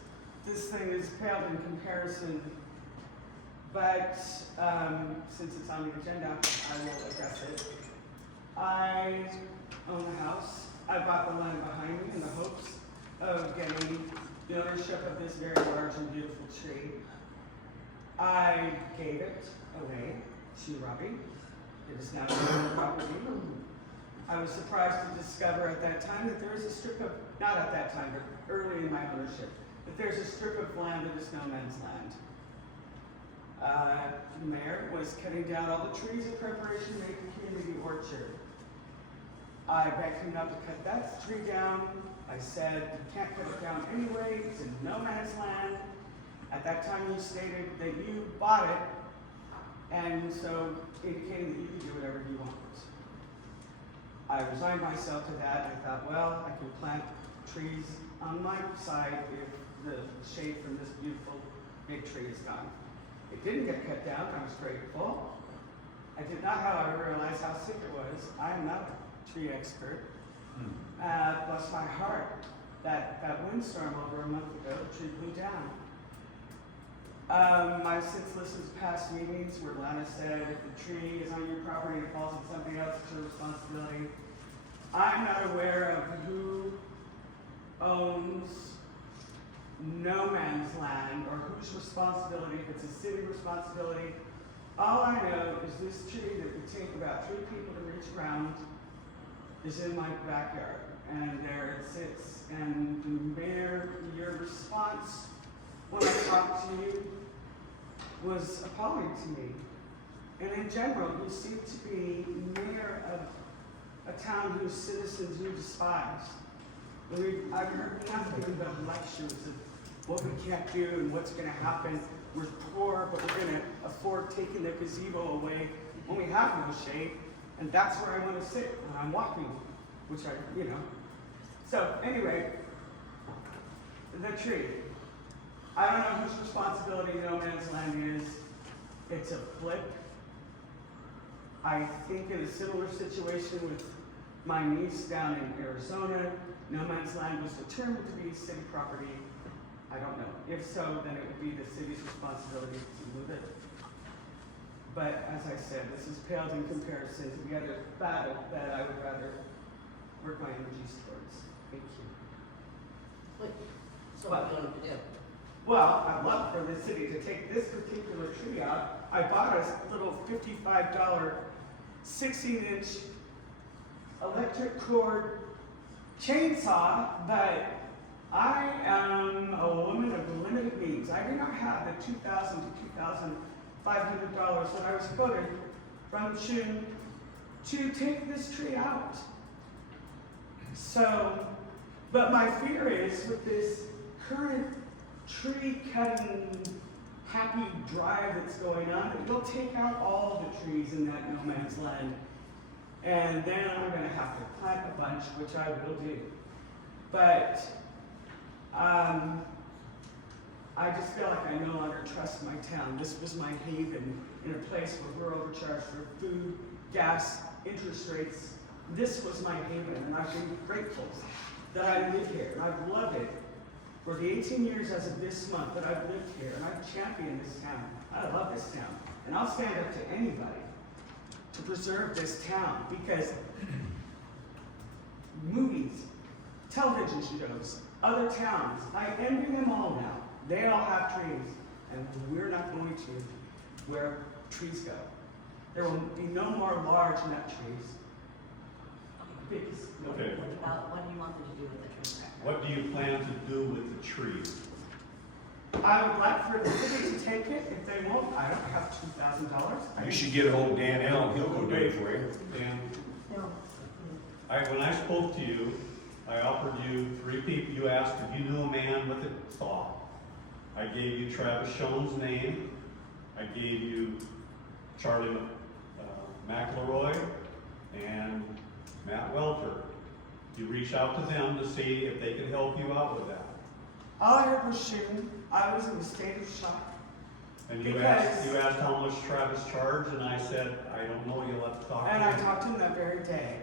thing is paled in comparison, but, since it's on the agenda, I will address it. I own a house. I bought the land behind me in the hopes of getting the ownership of this very large and beautiful tree. I gave it away to Robbie. It is now my property. I was surprised to discover at that time that there is a strip of, not at that time, but early in my ownership, that there's a strip of land that is no man's land. The mayor was cutting down all the trees in preparation to make a community orchard. I begged him not to cut that tree down. I said, you can't cut it down anyway, it's in no man's land. At that time, you stated that you bought it, and so indicating that you could do whatever you want. I resigned myself to that. I thought, well, I can plant trees on my side if the shade from this beautiful big tree is gone. It didn't get cut down, I was grateful. I did not, however, realize how sick it was. I am not a tree expert. Bless my heart, that windstorm over a month ago, the tree blew down. I've since listened to past meetings where Lana said if the tree is on your property and it falls on somebody else, it's your responsibility. I'm not aware of who owns no man's land or whose responsibility, if it's a city responsibility. All I know is this tree that would take about 3 people to reach around is in my backyard, and there it sits. And the mayor, your response when I talked to you was appalling to me. And in general, you seem to be mayor of a town whose citizens you despise. I've heard nothing but lectures of what we can't do and what's gonna happen. We're poor, but we're gonna afford taking the gazebo away when we have no shade. And that's where I wanna sit when I'm walking, which So anyway, the tree. I don't know whose responsibility no man's land is. It's a flip. I think in a similar situation with my niece down in Arizona, no man's land was determined to be city property. I don't know. If so, then it would be the city's responsibility to move it. But as I said, this is paled in comparison to the other battle that I would rather work my energies towards. Thank you. Wait, so what do you want to do? Well, I'd love for the city to take this particular tree out. I bought a little $55 16-inch electric cord chainsaw, but I am a woman of limited means. I do not have the $2,000 to $2,500 that I was quoted from June to take this tree out. So, but my fear is with this current tree cutting happy drive that's going on, that we'll take out all the trees in that no man's land. And then I'm gonna have to plant a bunch, which I will do. But I just feel like I no longer trust my town. This was my haven in a place where we're overcharged for food, gas, interest rates. This was my haven, and I've been grateful that I live here, and I've loved it for the 18 years as of this month that I've lived here, and I've championed this town. I love this town, and I'll stand up to anybody to preserve this town, because movies, television shows, other towns, I envy them all now. They all have trees, and we're not going to where trees go. There will be no more large nut trees. Because Okay. What do you want them to do with the tree? What do you plan to do with the tree? I would like for the city to take it. If they won't, I don't have $2,000. You should get a hold of Dan Allen, he'll go do it for you. Dan, No. when I spoke to you, I offered you 3 people. You asked if you knew a man with a saw. I gave you Travis Schoen's name. I gave you Charlie McElroy and Matt Welter. You reach out to them to see if they can help you out with that. All I heard was shooting. I was in a state of shock. And you Because- asked how much Travis charged, and I said, I don't know, you'll have to talk to And him. I talked to him that very day.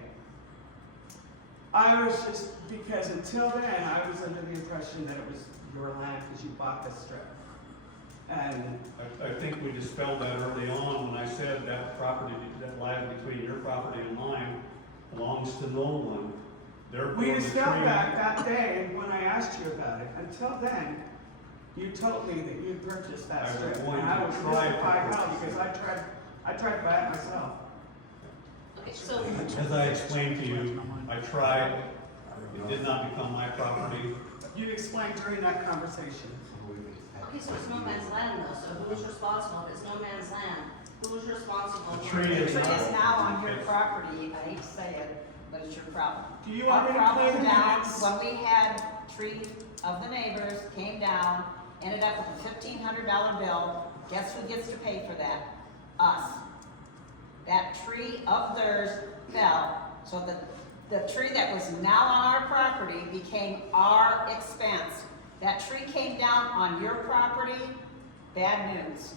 I was just, because until then, I was under the impression that it was your land because you bought this strip. And I think we dispelled that early on when I said that property that lies between your property and mine belongs to no one. Therefore, we the dispelled tree- that day when I asked you about it. Until then, you told me that you purchased that I was strip. going And I to was try to mystified how, purchase because it. I tried to buy it myself. Okay, so, As I explained to you, I tried, it did not become my property. You explained during that conversation. okay, so it's no man's land though, so who's responsible? If it's no man's land, who's responsible? The for tree it? is The tree is now on your It's- property, I hate to say it, but it's your problem. Do you Our want me to problem play the down, minutes? when we had tree of the neighbors came down, ended up with a $1,500 bill, guess who gets to pay for that? Us. That tree of theirs fell, so that the tree that was now on our property became our expense. That tree came down on your property, bad news.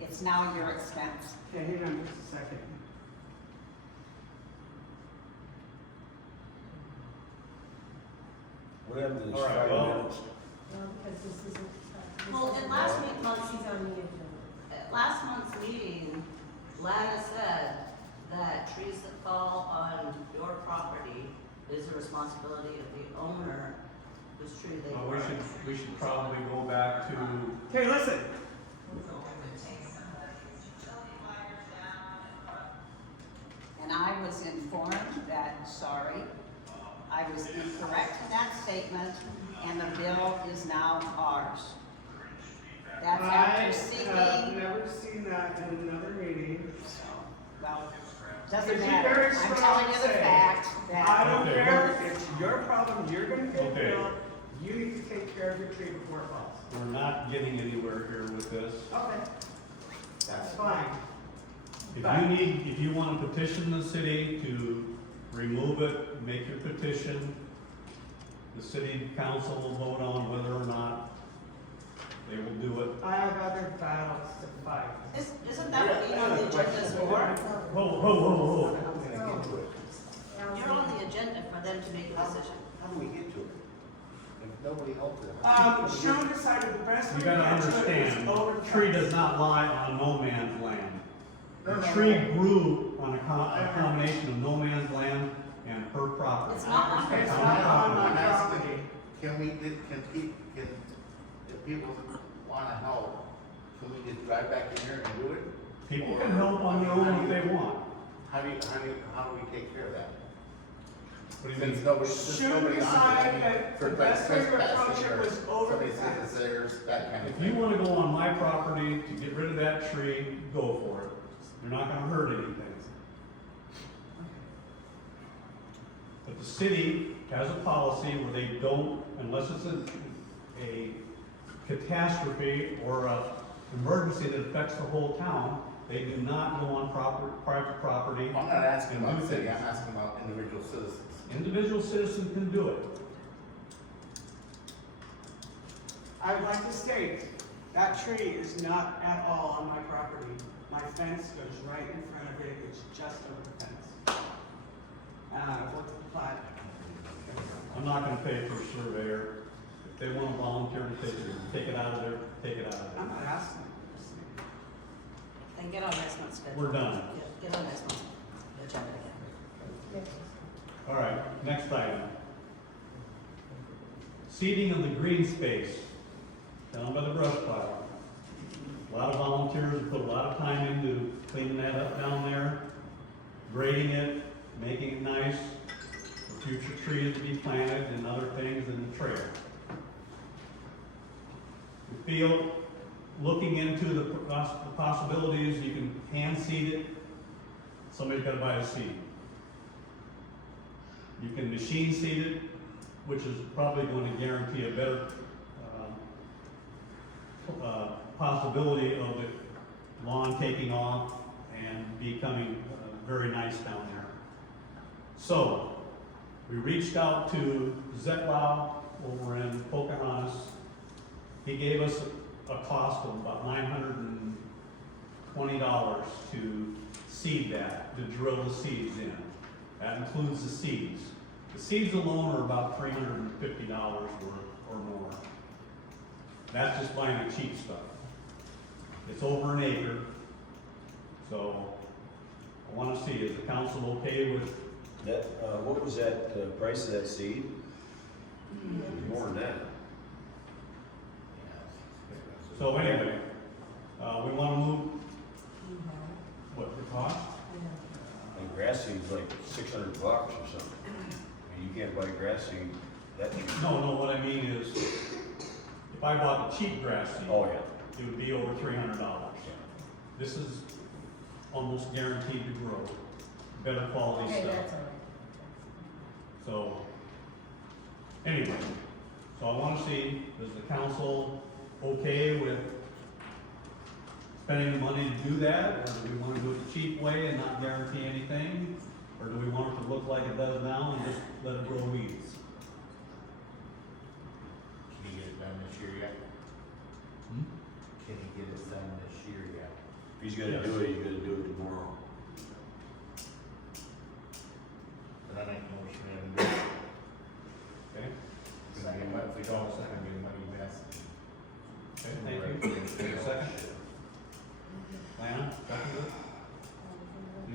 It's now your expense. Okay, hang on just a second. What happened to this All right, 5 well- minutes? Well, because this isn't. this Well, isn't- in last month's, She's on the agenda. at last month's meeting, Lana said that trees that fall on your property is the responsibility of the owner whose tree they Well, were. we should probably go back to, Okay, listen, And I was informed that, sorry, I was incorrect in that statement, and the bill is now ours. That's I after have seeking, never seen that in another meeting. well, doesn't Because you matter. very I'm strongly telling you the say, fact I that, don't Okay, care, it's your problem, you're gonna pay the Okay. bill, you need to take care of your tree before it falls. we're not getting anywhere here with this. Okay. That's fine. If you want to petition the city to remove it, make your petition. The city council will vote on whether or not they will do it. I have other battles to fight. Isn't that what being on the agenda is for? Whoa. I'm gonna get to it. You're on the agenda for them to make a decision. How do we get to it? If nobody helped it. Sean decided the best way You to gotta get to it is understand, over. a tree does not lie on no man's land. No, The no, tree no. grew on a combination of no man's land and her property. It's not on It's her not property. on my I'm asking, property. can if people wanna help, can we just drive back in here and do it? People can help on their own if they want. How do we take care of that? What do you mean? Since Should nobody on decide it, that for the like best way to approach trespassing it or was over somebody the says fence. it's theirs, that kind of If thing. you wanna go on my property to get rid of that tree, go for it. You're not gonna hurt anything. But the city has a policy where they don't, unless it's a catastrophe or a emergency that affects the whole town, they do not go on private property. I'm not asking and about do the city, things. I'm asking about individual citizens. Individual citizens can do it. I would like to state, that tree is not at all on my property. My fence goes right in front of it, it's just over the fence. I've looked at the plat. I'm not gonna pay for a surveyor. If they wanna volunteer to take it out of there, take it out of I'm there. not asking. And get on next month's schedule. We're done. Get on next month's agenda again. All right, next item. Seeding of the green space down by the brush pile. A lot of volunteers have put a lot of time into cleaning that up down there, grading it, making it nice for future trees to be planted and other things in the trail. We feel, looking into the possibilities, you can hand seed it. Somebody's gotta buy a seed. You can machine seed it, which is probably going to guarantee a better possibility of the lawn taking off and becoming very nice down there. So, we reached out to Zetlau over in Pocahontas. He gave us a cost of about $920 to seed that, to drill the seeds in. That includes the seeds. The seeds alone are about $350 or more. That's just buying the cheap stuff. It's over an acre. So I want to see, is the council okay with, That, what was that, price of that seed? More than that. so anyway, we want to move, what, the cost? And grass seed's like $600 or something. I mean, you can't buy grass seed that cheap. No, what I mean is, if I bought the cheap grass seed, Oh, yeah. it would be over $300. This is almost guaranteed to grow, better quality Okay, stuff. that's all right. So, anyway, so I want to see, is the council okay with spending the money to do that? Or do we want to do it the cheap way and not guarantee anything? Or do we want it to look like it does now and just let it grow weeds? Can you get it done this year yet? Hmm? Can you get it done this year yet? If he's gonna do it, he's gonna do it tomorrow. And I make a motion and do it. Okay, If we don't, it's gonna be a money mess. okay, thank you. Second? Lana, second it?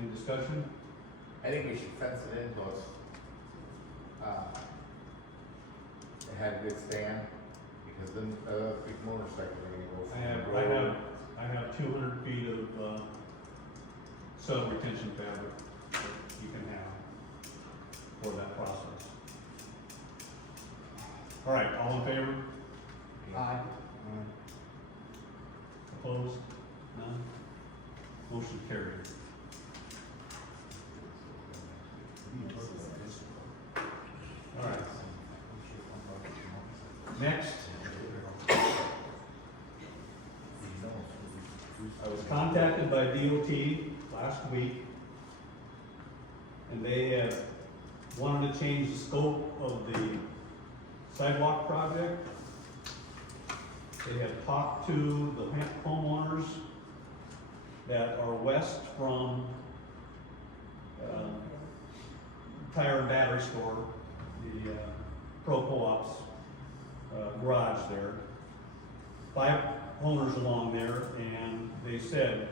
Any discussion? I think we should fence it in close. It had a good stand, because then, big motorcycle are gonna go. I have 200 feet of, soil retention fabric that you can have for that process. All right, all in favor? Aye. Opposed? None? Motion carried. All right. Next, I was contacted by DOT last week, and they have wanted to change the scope of the sidewalk project. They have talked to the homeowners that are west from tire and battery store, the Pro Co-op's garage there. 5 owners along there, and they said,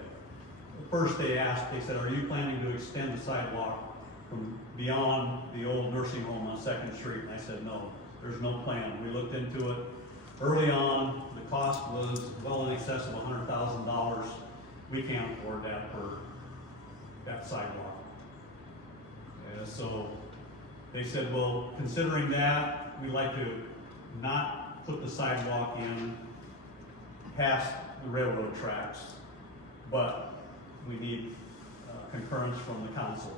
first they asked, they said, are you planning to extend the sidewalk from beyond the old nursing home on 2nd Street? And I said, no, there's no plan. We looked into it. Early on, the cost was well in excess of $100,000. We can't afford that for that sidewalk. So they said, well, considering that, we'd like to not put the sidewalk in past the railroad tracks, but we need concurrence from the council.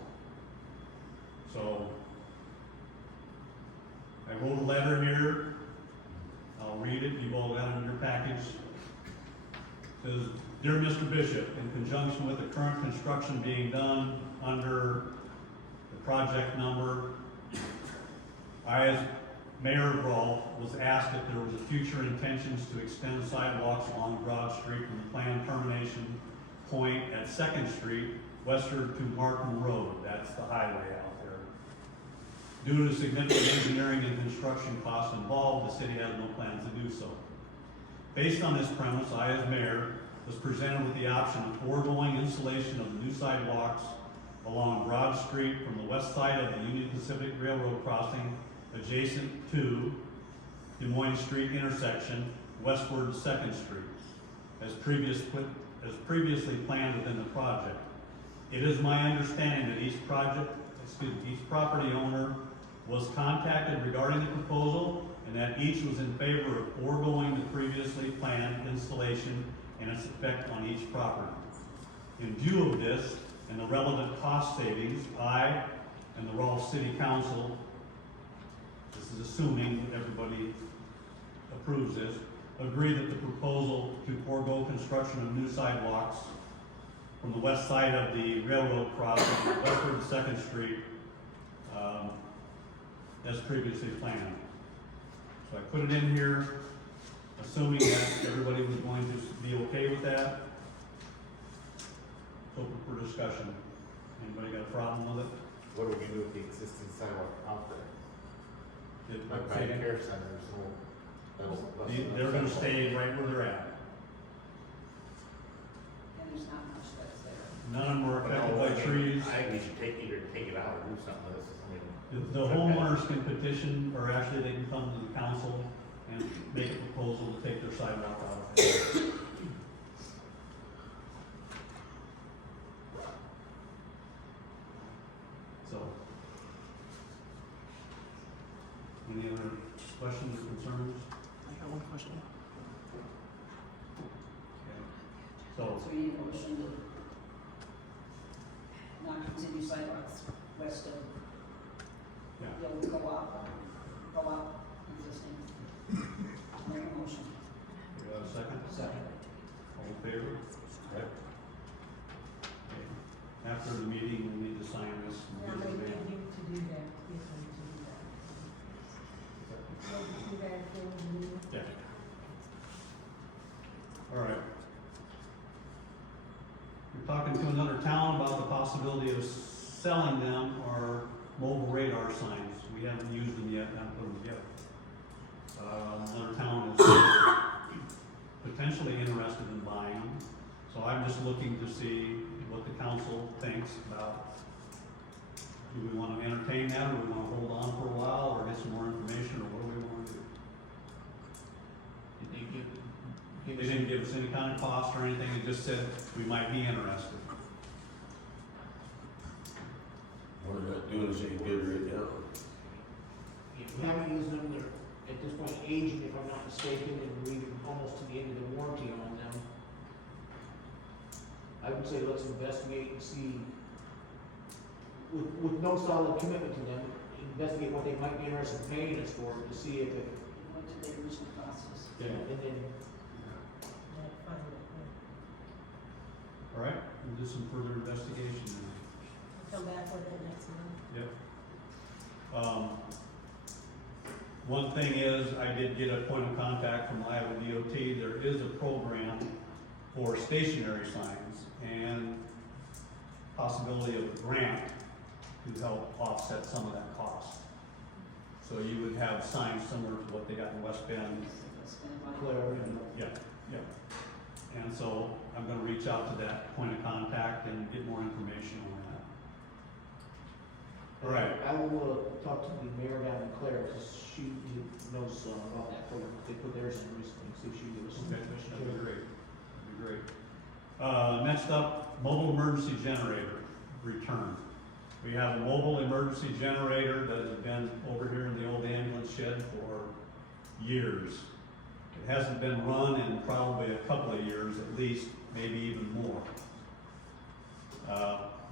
So I wrote a letter here. I'll read it. You've all got it in your package. It says, Dear Mr. Bishop, in conjunction with the current construction being done under the project number, I, as Mayor of Rolfe, was asked if there was a future intentions to extend sidewalks along Broad Street from the planned termination point at 2nd Street westward to Martin Road. That's the highway out there. Due to significant engineering and construction costs involved, the city has no plans to do so. Based on this premise, I, as mayor, was presented with the option of foregoing installation of the new sidewalks along Broad Street from the west side of the Union Pacific Railroad crossing adjacent to Des Moines Street intersection westward 2nd Street, as previously planned within the project. It is my understanding that each property owner was contacted regarding the proposal, and that each was in favor of foregoing the previously planned installation and its effect on each property. In view of this and the relevant cost savings, I and the Rolfe City Council, this is assuming everybody approves this, agree that the proposal to forego construction of new sidewalks from the west side of the railroad crossing westward 2nd Street as previously planned. So I put it in here, assuming that everybody was going to be okay with that. It's open for discussion. Anybody got a problem with it? What do we do with the existing sidewalk out there? Did- Like by the care centers, They're gonna stay right where they're at. And there's not much that's there. None of them were affected by trees. I think we should either take it out or do something with this, I mean. The homeowners can petition, or actually they can come to the council and make a proposal to take their sidewalk out. So. Any other questions or concerns? I got one question. Okay. So, So we need a motion to not continue sidewalks west of, yeah, you'll go up existing. Make a motion. you got a second? Second. All in favor? Yep. Okay. after the meeting, we need to sign this. And I'm gonna get you to do that, get them to do that. Maybe do that thing, you Yeah. All right. We're talking to another town about the possibility of selling them our mobile radar signs. We haven't used them yet, haven't put them together. Another town is potentially interested in buying them. So I'm just looking to see what the council thinks about, do we want to entertain that, or do we want to hold on for a while, or get some more information, or what do we want to do? Did they give They didn't give us any kind of cost or anything, they just said we might be interested. We're not doing us any good right now. If we haven't used them, they're at this point aging, if I'm not mistaken, and we're almost to the end of the warranty on them. I would say let's investigate and see, with no solid commitment to them, investigate what they might be interested in paying us for, to see if it, What did they originally cost us? Yeah. and then that find it, All right, we'll do some further investigation then. we'll come back with it next month. Yep. One thing is, I did get a point of contact from Iowa DOT. There is a program for stationary signs and possibility of a grant to help offset some of that cost. So you would have signs similar to what they got in West Bend. Claire, Yeah, yeah. And so I'm gonna reach out to that point of contact and get more information on that. All right. I will talk to the mayor down in Claire, because she knows about that program, they put theirs in recently, see if she can give us some Okay, information. that'd be great, that'd be great. Next up, mobile emergency generator return. We have a mobile emergency generator that has been over here in the old ambulance shed for years. It hasn't been run in probably a couple of years at least, maybe even more.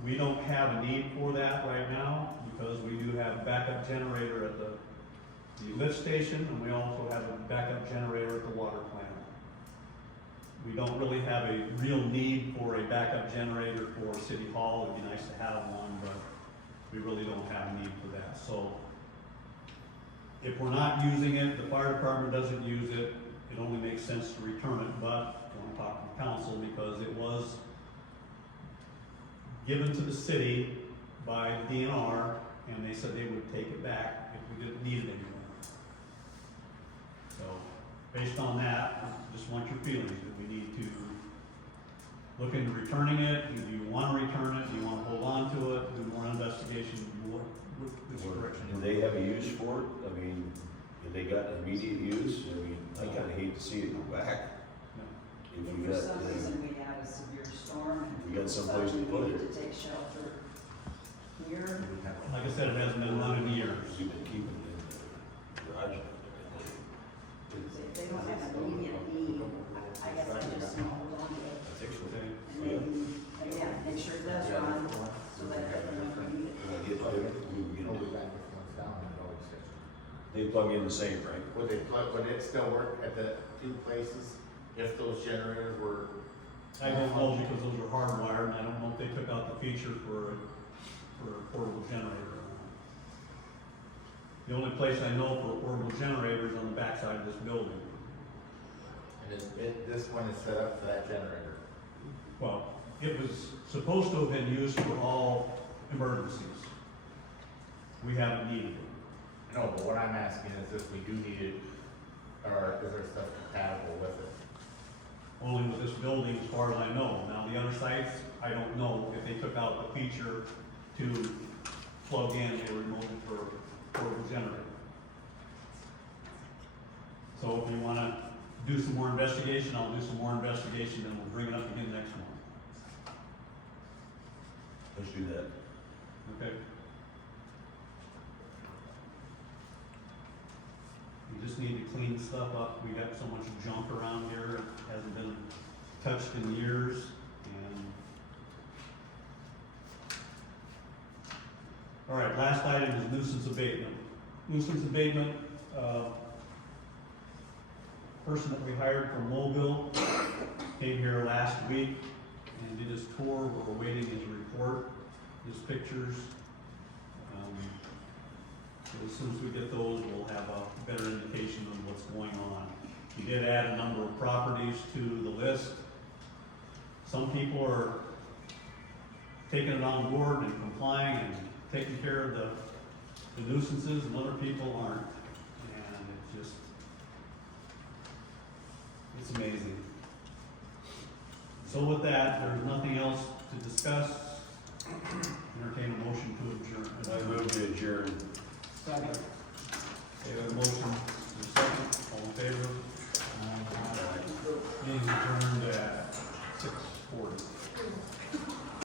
We don't have a need for that right now because we do have a backup generator at the lift station, and we also have a backup generator at the water plant. We don't really have a real need for a backup generator for City Hall. It'd be nice to have one, but we really don't have a need for that. So if we're not using it, the fire department doesn't use it, it only makes sense to return it, but I want to talk to the council because it was given to the city by DNR, and they said they would take it back if we didn't need it anymore. So, based on that, I just want your feelings, that we need to look into returning it. Do you want to return it? Do you want to hold on to it? Do more investigation? Which direction? Do they have a use for it? I mean, have they got immediate use? I mean, I kinda hate to see it go back. If If you for got, some reason we had a severe storm and. You got someplace to put it. We needed to take shelter here. Like I said, it hasn't been run in years. you've been keeping it in the garage. If they don't have an immediate need, I guess I just hold on to it. I think so. Okay. And then, again, make sure it does run, so that everyone can use it. When I get there, we would get I'll be it. back if one's down, and always fix it. They plug in the same, right? Would it still work at the two places if those generators were? I don't know because those are hardwired, and I don't know if they took out the feature for a portable generator or not. The only place I know for a portable generator is on the backside of this building. And this one is set up for that generator. Well, it was supposed to have been used for all emergencies. We haven't needed it. No, but what I'm asking is if we do need it, or is there stuff compatible with it? Only with this building as far as I know. Now, the other sites, I don't know if they took out the feature to plug in a remote for portable generator. So if you wanna do some more investigation, I'll do some more investigation, and we'll bring it up again next month. Let's do that. Okay? We just need to clean stuff up. We got so much junk around here, it hasn't been touched in years, and. All right, last item is nuisance abatement. Nuisance abatement, person that we hired from Mobile came here last week and did his tour. We're awaiting his report, his pictures. So as soon as we get those, we'll have a better indication of what's going on. He did add a number of properties to the list. Some people are taking it on board and complying and taking care of the nuisances, and other people aren't. And it's amazing. So with that, there's nothing else to discuss. Entertain a motion to adjourn. I move to adjourn. Second.